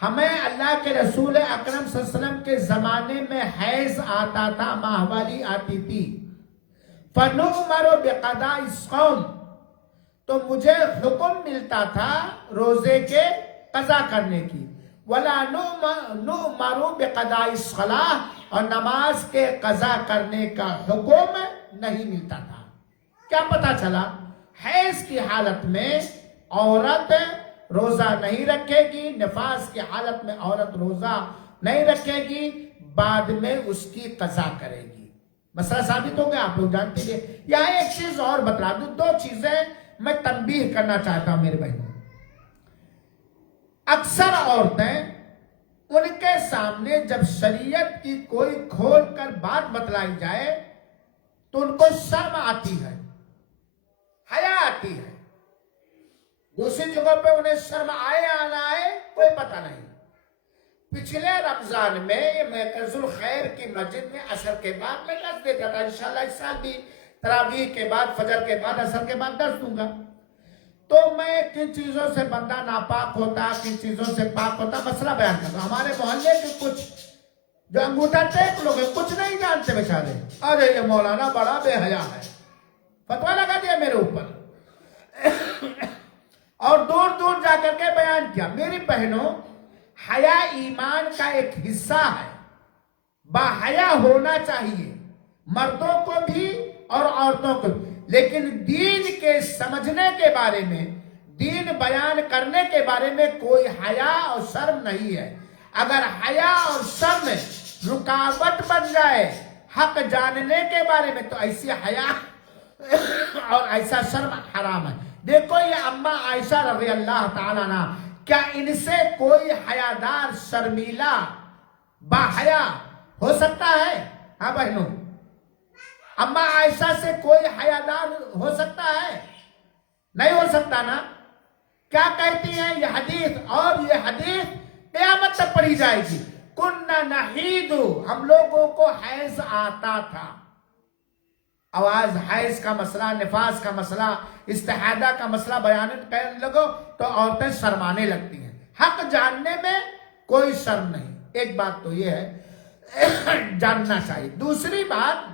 ہمیں اللہ کے رسول اکرم صلی اللہ علیہ وسلم کے زمانے میں حیض آتا تھا، ماہواری آتی تھی، فنؤمر بقضاء الصوم، تو مجھے حکم ملتا تھا روزے کے قضا کرنے کی، ولا نؤمر بقضاء الصلاۃ، اور نماز کے قضا کرنے کا حکم نہیں ملتا تھا۔ کیا پتا چلا؟ حیض کی حالت میں عورت روزہ نہیں رکھے گی، نفاس کی حالت میں عورت روزہ نہیں رکھے گی، بعد میں اس کی قضا کرے گی۔ مسئلہ ثابت ہو گیا، آپ لوگ جانتے ہیں۔ یہاں ایک چیز اور بتلا دوں، 2 چیزیں میں تنبیہ کرنا چاہتا ہوں میرے بھائیوں۔ اکثر عورتیں، ان کے سامنے جب شریعت کی کوئی کھول کر بات بتلائی جائے تو ان کو شرم آتی ہے، حیا آتی ہے، دوسری جگہ پہ انہیں شرم آئے یا نہ آئے کوئی پتہ نہیں۔ پچھلے رمضان میں میں کنز الخیر کی مسجد میں عصر کے بعد میں درس دیتا تھا، انشاءاللہ اس سال بھی تراویح کے بعد، فجر کے بعد، عصر کے بعد درس دوں گا۔ تو میں کن چیزوں سے بندہ ناپاک ہوتا، کن چیزوں سے پاک ہوتا، مسئلہ بیان کرتا ہوں۔ ہمارے محلے کے کچھ جو انگوٹھا ٹیک لوگ ہیں، کچھ نہیں جانتے بیچارے، ارے یہ مولانا بڑا بے حیا ہے، فتویٰ لگا دیا میرے اوپر اور دور دور جا کر کے بیان کیا۔ میری بہنوں، حیا ایمان کا ایک حصہ ہے، باحیا ہونا چاہیے مردوں کو بھی اور عورتوں کو بھی، لیکن دین کے سمجھنے کے بارے میں، دین بیان کرنے کے بارے میں کوئی حیا اور شرم نہیں ہے۔ اگر حیا اور شرم رکاوٹ بن جائے حق جاننے کے بارے میں تو ایسی حیا اور ایسا شرم حرام ہے۔ دیکھو یہ اما عائشہ رضی اللہ تعالیٰ عنہ، کیا ان سے کوئی حیادار شرمیلا باحیا ہو سکتا ہے؟ ہاں بہنوں، اما عائشہ سے کوئی حیادار ہو سکتا ہے؟ نہیں ہو سکتا نا۔ کیا کہتی ہیں یہ حدیث؟ اور یہ حدیث قیامت تک پڑھی جائے گی، کننا نحید، ہم لوگوں کو حیض آتا تھا۔ آواز حیض کا مسئلہ، نفاس کا مسئلہ، استحاضہ کا مسئلہ بیان کرنے لگو تو عورتیں شرمانے لگتی ہیں۔ حق جاننے میں کوئی شرم نہیں، ایک بات تو یہ ہے جاننا چاہیے۔ دوسری بات،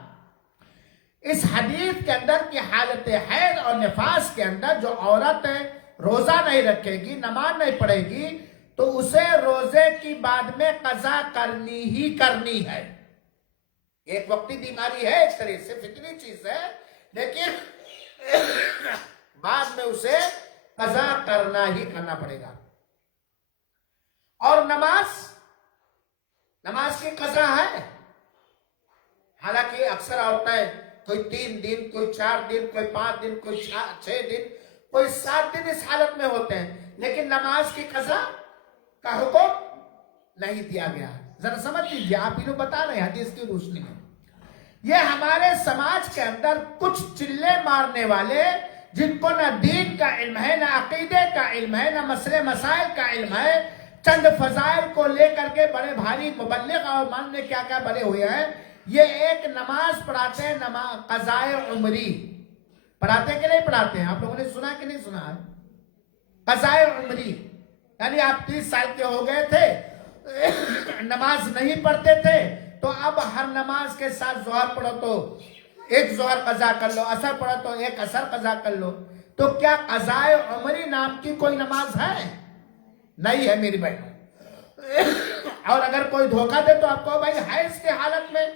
اس حدیث کے اندر کی حالت حیض اور نفاس کے اندر جو عورت روزہ نہیں رکھے گی، نماز نہیں پڑھے گی، تو اسے روزے کی بعد میں قضا کرنی ہی کرنی ہے۔ ایک وقتی بیماری ہے، ایک طرح سے فطری چیز ہے، لیکن بعد میں اسے قضا کرنا ہی کرنا پڑے گا. اور نماز کی قضا ہے. حالانکہ اکثر عورتیں کوئی 3 دن، کوئی 4 دن، کوئی 5 دن، کوئی 6 دن، کوئی 7 دن اس حالت میں ہوتے ہیں، لیکن نماز کی قضا کا حکم نہیں دیا گیا. ذرا سمجھ لیجیے، آپ انہوں بتا رہے ہیں حدیث کی روشنی میں. یہ ہمارے سماج کے اندر کچھ چلے مارنے والے، جن کو نہ دین کا علم ہے، نہ عقیدے کا علم ہے، نہ مسئلے مسائل کا علم ہے، چند فضائل کو لے کر کے بڑے بھاری مبلغ اور ماننے کیا کیا بنے ہوئے ہیں. یہ ایک نماز پڑھاتے ہیں، قضائے عمری پڑھاتے کہ نہیں پڑھاتے ہیں؟ آپ لوگوں نے سنا کہ نہیں سنا ہے؟ قضائے عمری یعنی آپ 30 سال کے ہو گئے تھے، نماز نہیں پڑھتے تھے، تو اب ہر نماز کے ساتھ ظہر پڑھو تو ایک ظہر قضا کر لو، عصر پڑھو تو ایک عصر قضا کر لو. تو کیا قضائے عمری نام کی کوئی نماز ہے؟ نہیں ہے میری بہن. اور اگر کوئی دھوکہ دے تو آپ کو بھائی حیض کے حالت میں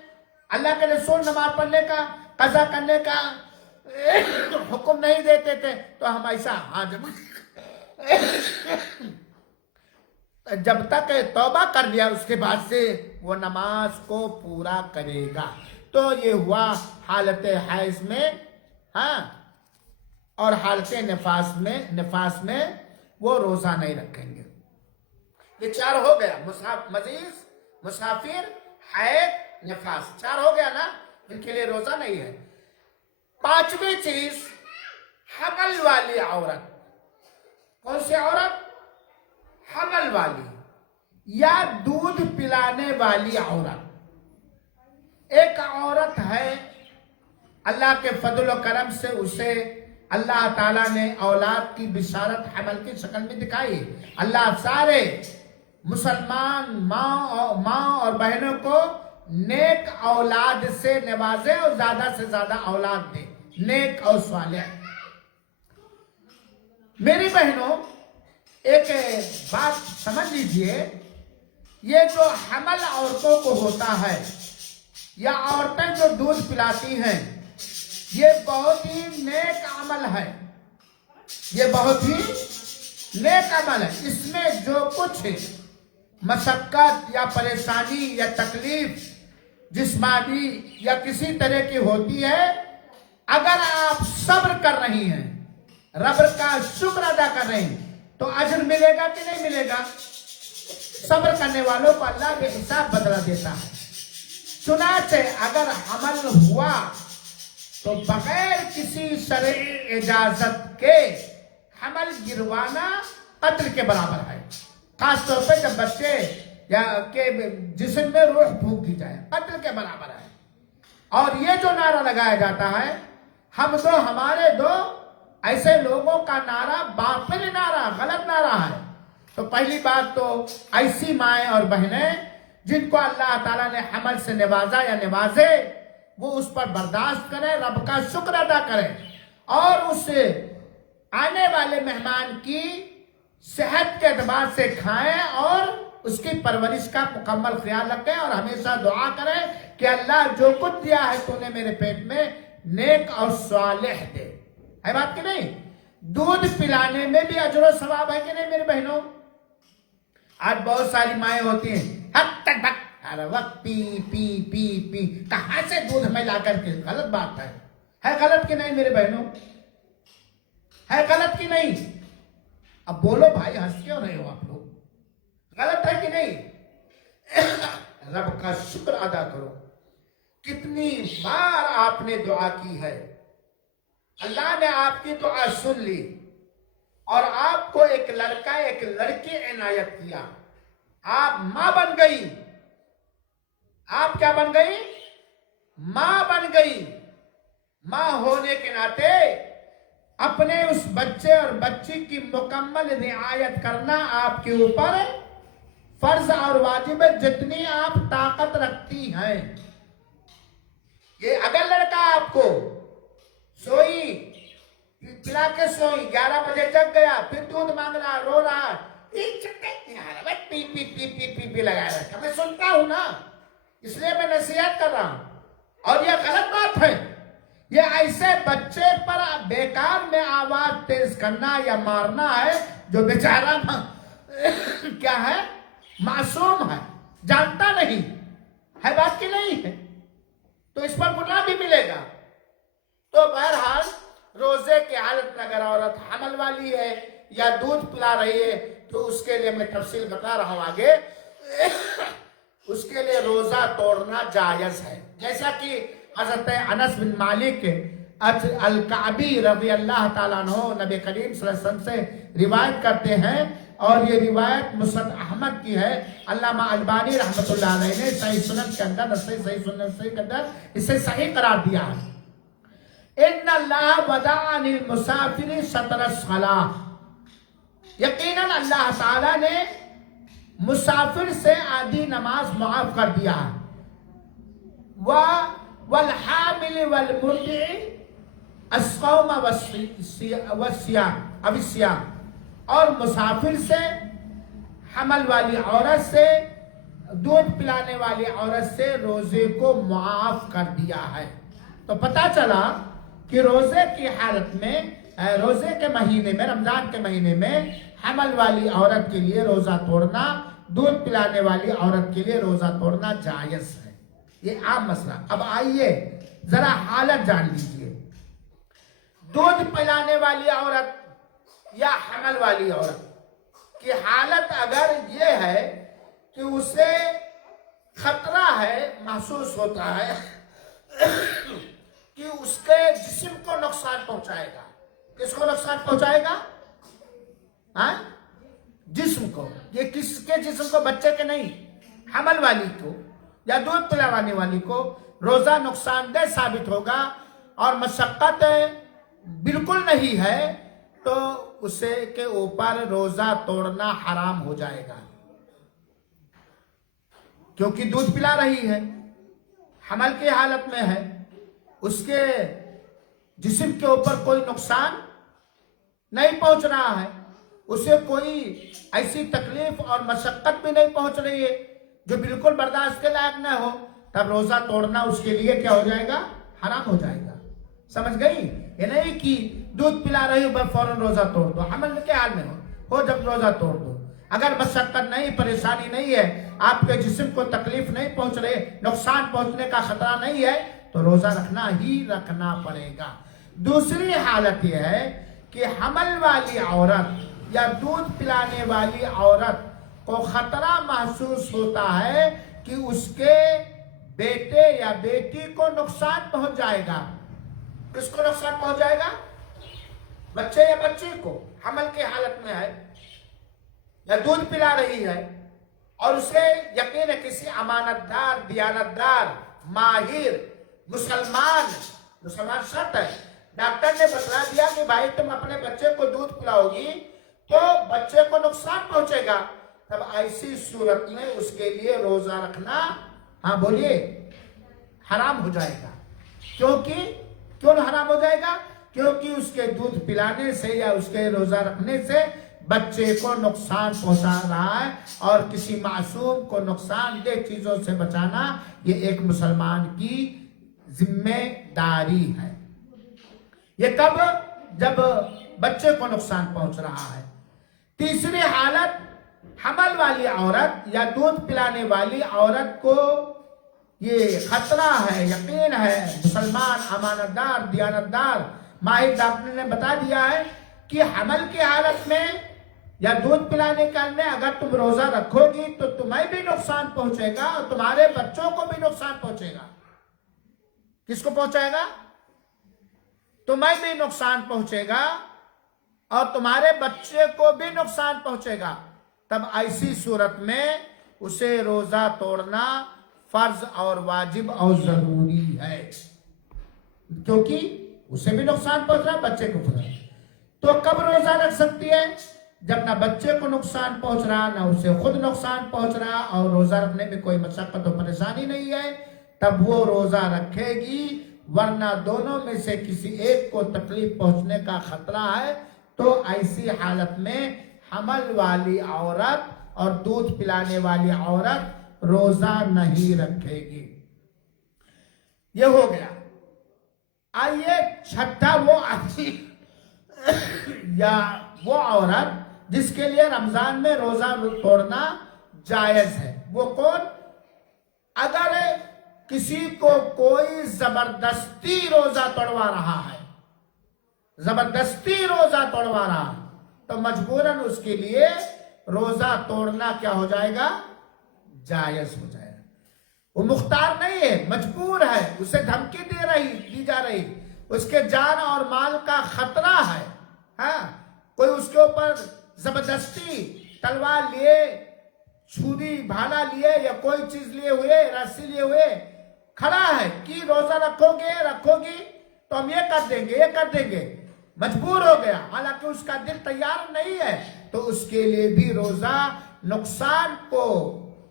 اللہ کے رسول نماز پڑھنے کا، قضا کرنے کا حکم نہیں دیتے تھے، تو ہم ایسا جب تک توبہ کر لیا اس کے بعد سے وہ نماز کو پورا کرے گا. تو یہ ہوا حالت حیض میں، ہاں، اور حالت نفاس میں وہ روزہ نہیں رکھیں گے. یہ 4 ہو گیا، مزید مسافر، حیض، نفاس، 4 ہو گیا نا، ان کے لیے روزہ نہیں ہے. 5ویں چیز حمل والی عورت. کون سی عورت؟ حمل والی یا دودھ پلانے والی عورت. ایک عورت ہے، اللہ کے فضل و کرم سے اسے اللہ تعالیٰ نے اولاد کی بشارت حمل کی شکل میں دکھائی. اللہ سارے مسلمان ماں اور بہنوں کو نیک اولاد سے نوازے اور زیادہ سے زیادہ اولاد دے، نیک اور صالح. میری بہنوں، ایک بات سمجھ لیجئے، یہ جو حمل عورتوں کو ہوتا ہے یا عورتیں جو دودھ پلاتی ہیں، یہ بہت ہی نیک عمل ہے. یہ بہت ہی نیک عمل ہے. اس میں جو کچھ مشقت یا پریشانی یا تکلیف جسمانی یا کسی طرح کی ہوتی ہے، اگر آپ صبر کر رہی ہیں، رب کا شکر ادا کر رہے ہیں، تو اجر ملے گا کہ نہیں ملے گا؟ صبر کرنے والوں کو اللہ کے حساب بدلا دیتا ہے. چنانچہ اگر حمل ہوا تو بغیر کسی شرعی اجازت کے حمل گروانا قتل کے برابر ہے. خاص طور پہ جب بچے یا کے جسم میں روح پھونک دی جائے، قتل کے برابر ہے. اور یہ جو نعرہ لگایا جاتا ہے، ہم دو ہمارے دو، ایسے لوگوں کا نعرہ باطل نعرہ، غلط نعرہ ہے. تو پہلی بات تو ایسی مائیں اور بہنیں جن کو اللہ تعالیٰ نے حمل سے نوازا یا نوازے، وہ اس پر برداشت کریں، رب کا شکر ادا کریں، اور اس آنے والے مہمان کی صحت کے اعتبار سے کھائیں اور اس کی پرورش کا مکمل خیال رکھیں، اور ہمیشہ دعا کریں کہ اللہ جو کچھ دیا ہے تو نے میرے پیٹ میں نیک اور صالح دے. ہے بات کہ نہیں؟ دودھ پلانے میں بھی اجر و ثواب ہے کہ نہیں میرے بہنوں؟ آج بہت ساری مائیں ہوتی ہیں، حق تک بک ہر وقت پی پی پی پی، کہاں سے دودھ میں لا کر کے. غلط بات ہے غلط کہ نہیں میرے بہنوں؟ ہے غلط کہ نہیں؟ اب بولو بھائی، ہنس کیوں رہے ہو آپ لوگ؟ غلط ہے کہ نہیں؟ رب کا شکر ادا کرو. کتنی بار آپ نے دعا کی ہے، اللہ نے آپ کی دعا سن لی اور آپ کو ایک لڑکا ایک لڑکی عنایت کیا. آپ ماں بن گئی. آپ کیا بن گئی؟ ماں بن گئی. ماں ہونے کے ناطے اپنے اس بچے اور بچی کی مکمل رعایت کرنا آپ کے اوپر فرض اور واجب ہے، جتنی آپ طاقت رکھتی ہیں. یہ اگر لڑکا آپ کو سوئی پلا کے سوئی، 11 بجے جگ گیا، پھر دودھ مانگ رہا، رو رہا، پی پی پی پی پی پی لگایا رکھا، میں سنتا ہوں نا، اس لیے میں نصیحت کر رہا ہوں. اور یہ غلط بات ہے. یہ ایسے بچے پر بیکار میں آواز تیز کرنا یا مارنا ہے جو بیچارہ کیا ہے، معصوم ہے، جانتا نہیں ہے، بات کی نہیں ہے، تو اس پر گناہ بھی ملے گا۔ تو بہرحال روزے کی حالت میں اگر عورت حمل والی ہے یا دودھ پلا رہی ہے تو اس کے لیے میں تفصیل بتا رہا ہوں آگے، اس کے لیے روزہ توڑنا جائز ہے، جیسا کہ حضرت انس بن مالک الکعبی رضی اللہ تعالیٰ عنہ نبی کریم صلی اللہ علیہ وسلم سے روایت کرتے ہیں، اور یہ روایت مسند احمد کی ہے۔ علامہ البانی رحمۃ اللہ علیہ نے صحیح سنن کے اندر صحیح سنن کے اندر اسے صحیح قرار دیا ہے۔ ان اللہ وضع عن المسافر شطر الصلاۃ، یقیناً اللہ تعالیٰ نے مسافر سے آدھی نماز معاف کر دیا ہے، والحامل والمرضع الصوم والصيام، اور مسافر سے، حمل والی عورت سے، دودھ پلانے والی عورت سے روزے کو معاف کر دیا ہے۔ تو پتہ چلا کہ روزے کی حالت میں، روزے کے مہینے میں، رمضان کے مہینے میں حمل والی عورت کے لیے روزہ توڑنا، دودھ پلانے والی عورت کے لیے روزہ توڑنا جائز ہے، یہ عام مسئلہ۔ اب آئیے ذرا حالت جان لیجئے، دودھ پلانے والی عورت یا حمل والی عورت کی حالت اگر یہ ہے کہ اسے خطرہ ہے، محسوس ہوتا ہے کہ اس کے جسم کو نقصان پہنچائے گا، کس کو نقصان پہنچائے گا؟ جسم کو۔ یہ کس کے جسم کو؟ بچے کے نہیں، حمل والی کو یا دودھ پلانے والی کو روزہ نقصان دہ ثابت ہوگا، اور مشقت بالکل نہیں ہے تو اسے کے اوپر روزہ توڑنا حرام ہو جائے گا، کیونکہ دودھ پلا رہی ہے، حمل کی حالت میں ہے، اس کے جسم کے اوپر کوئی نقصان نہیں پہنچ رہا ہے، اسے کوئی ایسی تکلیف اور مشقت بھی نہیں پہنچ رہی ہے جو بالکل برداشت کے لائق نہ ہو، تب روزہ توڑنا اس کے لیے کیا ہو جائے گا؟ حرام ہو جائے گا۔ سمجھ گئی؟ یہ نہیں کہ دودھ پلا رہی ہو فوراً روزہ توڑ دو، حمل کے حال میں ہو جب روزہ توڑ دو۔ اگر مشقت نہیں، پریشانی نہیں ہے، آپ کے جسم کو تکلیف نہیں پہنچ رہے، نقصان پہنچنے کا خطرہ نہیں ہے، تو روزہ رکھنا پڑے گا۔ دوسری حالت یہ ہے کہ حمل والی عورت یا دودھ پلانے والی عورت کو خطرہ محسوس ہوتا ہے کہ اس کے بیٹے یا بیٹی کو نقصان پہنچ جائے گا۔ کس کو نقصان پہنچ جائے گا؟ بچے یا بچی کو، حمل کی حالت میں ہے یا دودھ پلا رہی ہے، اور اسے یقین ہے کسی امانت دار، دیانت دار، ماہر، مسلمان شرط ہے، ڈاکٹر نے بتلا دیا کہ بھائی تم اپنے بچے کو دودھ پلاؤ گی تو بچے کو نقصان پہنچے گا، تب ایسی صورت میں اس کے لیے روزہ رکھنا، ہاں بولیے، حرام ہو جائے گا۔ کیوں حرام ہو جائے گا؟ کیونکہ اس کے دودھ پلانے سے یا اس کے روزہ رکھنے سے بچے کو نقصان پہنچا رہا ہے، اور کسی معصوم کو نقصان دہ چیزوں سے بچانا یہ ایک مسلمان کی ذمہ داری ہے۔ یہ کب؟ جب بچے کو نقصان پہنچ رہا ہے۔ تیسری حالت، حمل والی عورت یا دودھ پلانے والی عورت کو یہ خطرہ ہے، یقین ہے، مسلمان، امانت دار، دیانت دار، ماہر ڈاکٹر نے بتا دیا ہے کہ حمل کی حالت میں یا دودھ پلانے کے حال میں اگر تم روزہ رکھو گی تو تمہیں بھی نقصان پہنچے گا اور تمہارے بچوں کو بھی نقصان پہنچے گا۔ کس کو پہنچائے گا؟ تمہیں بھی نقصان پہنچے گا اور تمہارے بچے کو بھی نقصان پہنچے گا، تب ایسی صورت میں اسے روزہ توڑنا فرض اور واجب اور ضروری ہے، کیونکہ اسے بھی نقصان پہنچ رہا ہے، بچے کو پہنچ رہا ہے۔ تو کب روزہ رکھ سکتی ہے؟ جب نہ بچے کو نقصان پہنچ رہا، نہ اسے خود نقصان پہنچ رہا، اور روزہ رکھنے میں کوئی مشقت و پریشانی نہیں ہے، تب وہ روزہ رکھے گی، ورنہ دونوں میں سے کسی ایک کو تکلیف پہنچنے کا خطرہ ہے تو ایسی حالت میں حمل والی عورت اور دودھ پلانے والی عورت روزہ نہیں رکھے گی۔ یہ ہو گیا۔ آئیے چھٹا وہ آدمی یا وہ عورت جس کے لیے رمضان میں روزہ توڑنا جائز ہے، وہ کون؟ اگر کسی کو کوئی زبردستی روزہ توڑوا رہا ہے، زبردستی روزہ توڑوا رہا ہے، تو مجبوراً اس کے لیے روزہ توڑنا کیا ہو جائے گا؟ جائز ہو جائے گا۔ وہ مختار نہیں ہے، مجبور ہے، اسے دھمکی دی جا رہی، اس کے جان اور مال کا خطرہ ہے، ہاں، کوئی اس کے اوپر زبردستی تلوار لیے، چھری بھالا لیے یا کوئی چیز لیے ہوئے، رسی لیے ہوئے کھڑا ہے کہ روزہ رکھو گی تو ہم یہ کر دیں گے، مجبور ہو گیا، حالانکہ اس کا دل تیار نہیں ہے، تو اس کے لیے بھی روزہ نقصان کو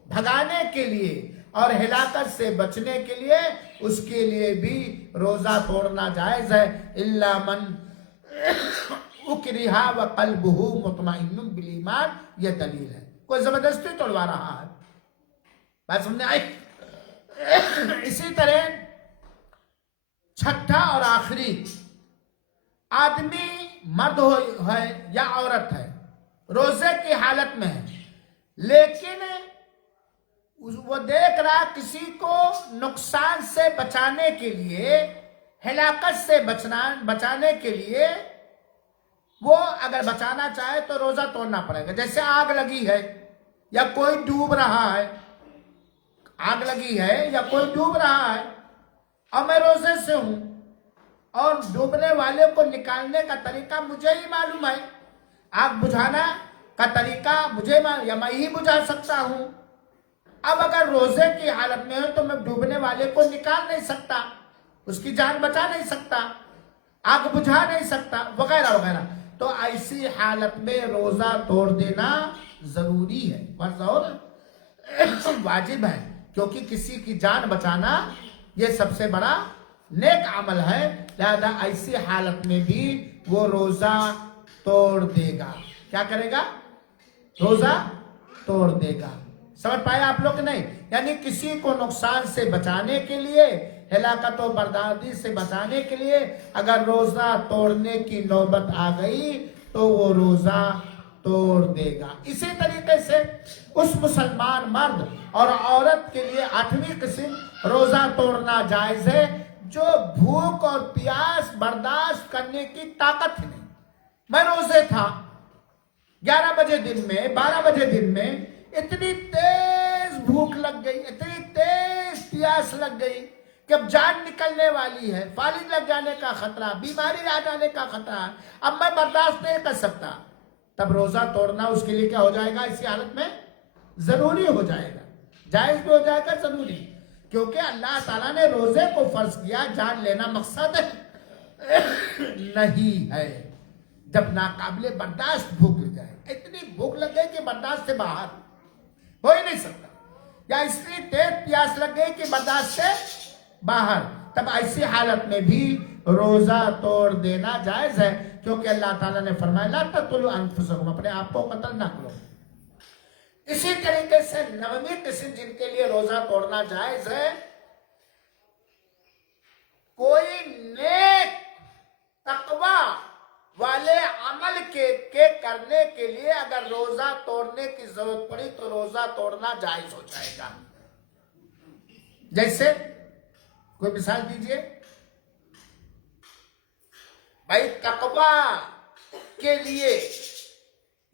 بھگانے کے لیے اور ہلاکت سے بچنے کے لیے اس کے لیے بھی روزہ توڑنا جائز ہے۔ الا من اکرہ وقلبہ مطمئن بالایمان، یہ دلیل ہے۔ کوئی زبردستی توڑوا رہا ہے، بات سمجھنے آئی؟ اسی طرح چھٹا اور آخری، آدمی مرد ہے یا عورت ہے، روزے کی حالت میں ہے، لیکن وہ دیکھ رہا کسی کو نقصان سے بچانے کے لیے، ہلاکت سے بچانے کے لیے، وہ اگر بچانا چاہے تو روزہ توڑنا پڑے گا۔ جیسے آگ لگی ہے یا کوئی ڈوب رہا ہے، آگ لگی ہے یا کوئی ڈوب رہا ہے اور میں روزے سے ہوں اور ڈوبنے والے کو نکالنے کا طریقہ مجھے ہی معلوم ہے، آگ بجھانا کا طریقہ مجھے یا میں ہی بجھا سکتا ہوں۔ اب اگر روزے کی حالت میں ہو تو میں ڈوبنے والے کو نکال نہیں سکتا، اس کی جان بچا نہیں سکتا، آگ بجھا نہیں سکتا، وغیرہ وغیرہ، تو ایسی حالت میں روزہ توڑ دینا ضروری ہے، فرض اور واجب ہے، کیونکہ کسی کی جان بچانا یہ سب سے بڑا نیک عمل ہے، لہذا ایسی حالت میں بھی وہ روزہ توڑ دے گا۔ کیا کرے گا؟ روزہ توڑ دے گا۔ سمجھ پائے آپ لوگ؟ نہیں، یعنی کسی کو نقصان سے بچانے کے لیے، ہلاکت و بربادی سے بچانے کے لیے اگر روزہ توڑنے کی نوبت آ گئی تو وہ روزہ توڑ دے گا۔ اسی طریقے سے اس مسلمان مرد اور عورت کے لیے 8ویں قسم روزہ توڑنا جائز ہے جو بھوک اور پیاس برداشت کرنے کی طاقت ہی نہیں۔ میں روزے تھا، 11 بجے دن میں، 12 بجے دن میں اتنی تیز بھوک لگ گئی، اتنی تیز پیاس لگ گئی کہ اب جان نکلنے والی ہے، فالج لگ جانے کا خطرہ، بیماری آ جانے کا خطرہ، اب میں برداشت نہیں کر سکتا، تب روزہ توڑنا اس کے لیے کیا ہو جائے گا؟ اسی حالت میں ضروری ہو جائے گا، جائز بھی ہو جائے گا، ضروری، کیونکہ اللہ تعالیٰ نے روزے کو فرض کیا، جان لینا مقصد نہیں ہے۔ جب ناقابل برداشت بھوک لگ جائے، اتنی بھوک لگ گئی کہ برداشت سے باہر ہو ہی نہیں سکتا، یا اس لیے تیز پیاس لگ گئی کہ برداشت سے باہر، تب ایسی حالت میں بھی روزہ توڑ دینا جائز ہے، کیونکہ اللہ تعالیٰ نے فرمایا لا تقتلوا انفسکم، اپنے آپ کو قتل نہ کرو۔ اسی طریقے سے 9ویں قسم جن کے لیے روزہ توڑنا جائز ہے، کوئی نیک تقوی والے عمل کے کرنے کے لیے اگر روزہ توڑنے کی ضرورت پڑی تو روزہ توڑنا جائز ہو جائے گا۔ جیسے کوئی مثال دیجئے، بھائی تقوی کے لیے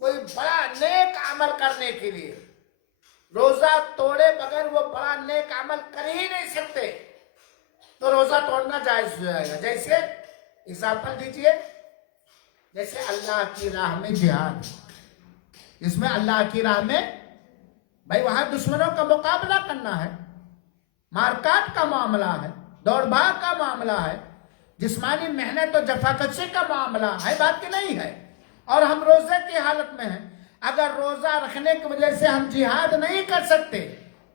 کوئی بڑا نیک عمل کرنے کے لیے روزہ توڑے بغیر وہ بڑا نیک عمل کر ہی نہیں سکتے تو روزہ توڑنا جائز ہو جائے گا۔ جیسے اگزامپل دیجئے، جیسے اللہ کی راہ میں جہاد، اس میں اللہ کی راہ میں بھائی وہاں دشمنوں کا مقابلہ کرنا ہے، مارکاٹ کا معاملہ ہے، دوڑ بھاگ کا معاملہ ہے، جسمانی محنت اور جفاکشی کا معاملہ ہے، بات کی نہیں ہے، اور ہم روزے کی حالت میں ہیں۔ اگر روزہ رکھنے کی وجہ سے ہم جہاد نہیں کر سکتے،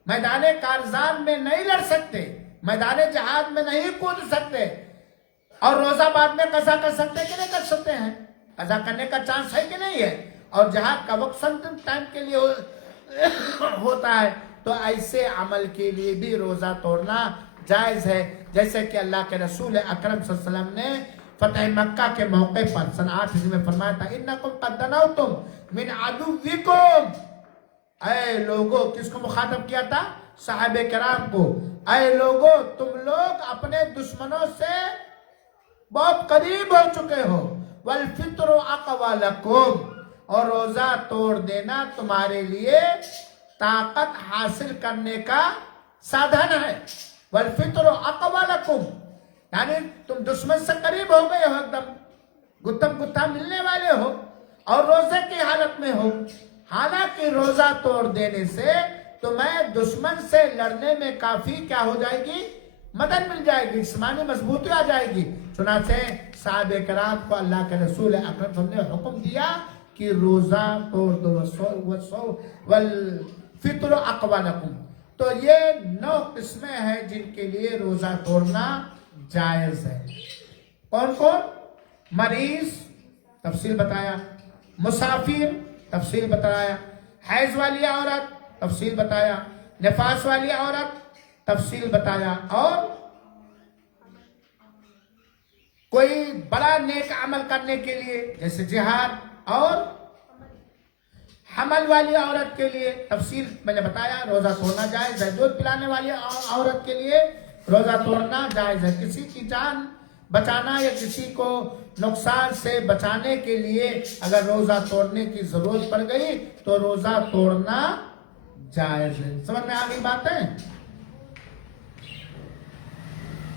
میدان کارزان میں نہیں لڑ سکتے، میدان جہاد میں نہیں کود سکتے، اور روزہ بعد میں قضا کر سکتے کہ نہیں کر سکتے ہیں؟ قضا کرنے کا چانس ہے کہ نہیں ہے؟ اور جہاد کا وقت سنٹن ٹائم کے لیے ہوتا ہے، تو ایسے عمل کے لیے بھی روزہ توڑنا جائز ہے، جیسے کہ اللہ کے رسول اکرم صلی اللہ علیہ وسلم نے فتح مکہ کے موقع پر سن 8 ہجری میں فرمایا تھا انکم قد دنوتم من عدوکم، اے لوگو، کس کو مخاطب کیا تھا؟ صحابہ کرام کو، اے لوگو تم لوگ اپنے دشمنوں سے بہت قریب ہو چکے ہو، والفطر اقوی لکم، اور روزہ توڑ دینا تمہارے لیے طاقت حاصل کرنے کا سادھن ہے، والفطر اقوی لکم، یعنی تم دشمن سے قریب ہو گئے ہو، ایک دم گتم گتھا ملنے والے ہو اور روزے کی حالت میں ہو، حالانکہ روزہ توڑ دینے سے تمہیں دشمن سے لڑنے میں کافی کیا ہو جائے گی؟ مدد مل جائے گی، جسمانی مضبوطی آ جائے گی۔ چنانچہ صحابہ کرام کو اللہ کے رسول اکرم نے حکم دیا کہ روزہ توڑ دو، والفطر اقوی لکم۔ تو یہ 9 قسمیں ہیں جن کے لیے روزہ توڑنا جائز ہے۔ کون کون؟ مریض تفصیل بتایا، مسافر تفصیل بتایا، حیض والی عورت تفصیل بتایا، نفاس والی عورت تفصیل بتایا، اور کوئی بڑا نیک عمل کرنے کے لیے جیسے جہاد، اور حمل والی عورت کے لیے تفصیل میں نے بتایا، روزہ توڑنا جائز ہے۔ دودھ پلانے والی عورت کے لیے روزہ توڑنا جائز ہے۔ کسی کی جان بچانا یا کسی کو نقصان سے بچانے کے لیے اگر روزہ توڑنے کی ضرورت پڑ گئی تو روزہ توڑنا جائز ہے۔ سمجھ میں آ گئی بات ہے؟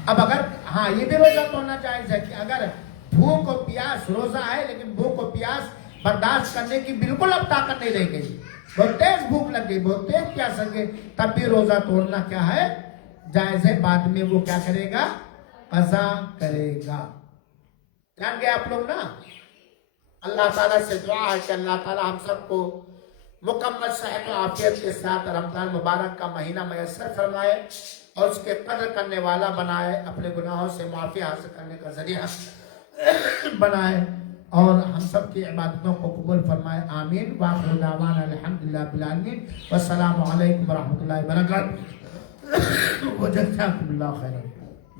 اب اگر ہاں یہ بھی روزہ توڑنا جائز ہے کہ اگر بھوک و پیاس، روزہ ہے لیکن بھوک و پیاس برداشت کرنے کی بالکل اب طاقت نہیں رہ گئی، بہت تیز بھوک لگ گئی، بہت تیز پیاس لگ گئی، تب بھی روزہ توڑنا کیا ہے؟ جائز ہے۔ بعد میں وہ کیا کرے گا؟ قضا کرے گا۔ جان گئے آپ لوگ نا؟ اللہ تعالیٰ سے دعا ہے کہ اللہ تعالیٰ ہم سب کو مکمل صحت و عافیت کے ساتھ رمضان مبارک کا مہینہ میسر فرمائے اور اس کے قدر کرنے والا بنائے، اپنے گناہوں سے معافی حاصل کرنے کا ذریعہ بنائے، اور ہم سب کی عبادتوں کو قبول فرمائے، آمین۔ وآخر دعوانا الحمدللہ رب العالمین، والسلام علیکم ورحمۃ اللہ وبرکاتہ۔ وجزاکم اللہ خیرا۔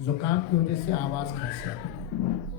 زکام کی وجہ سے آواز کھانسی آتی ہے۔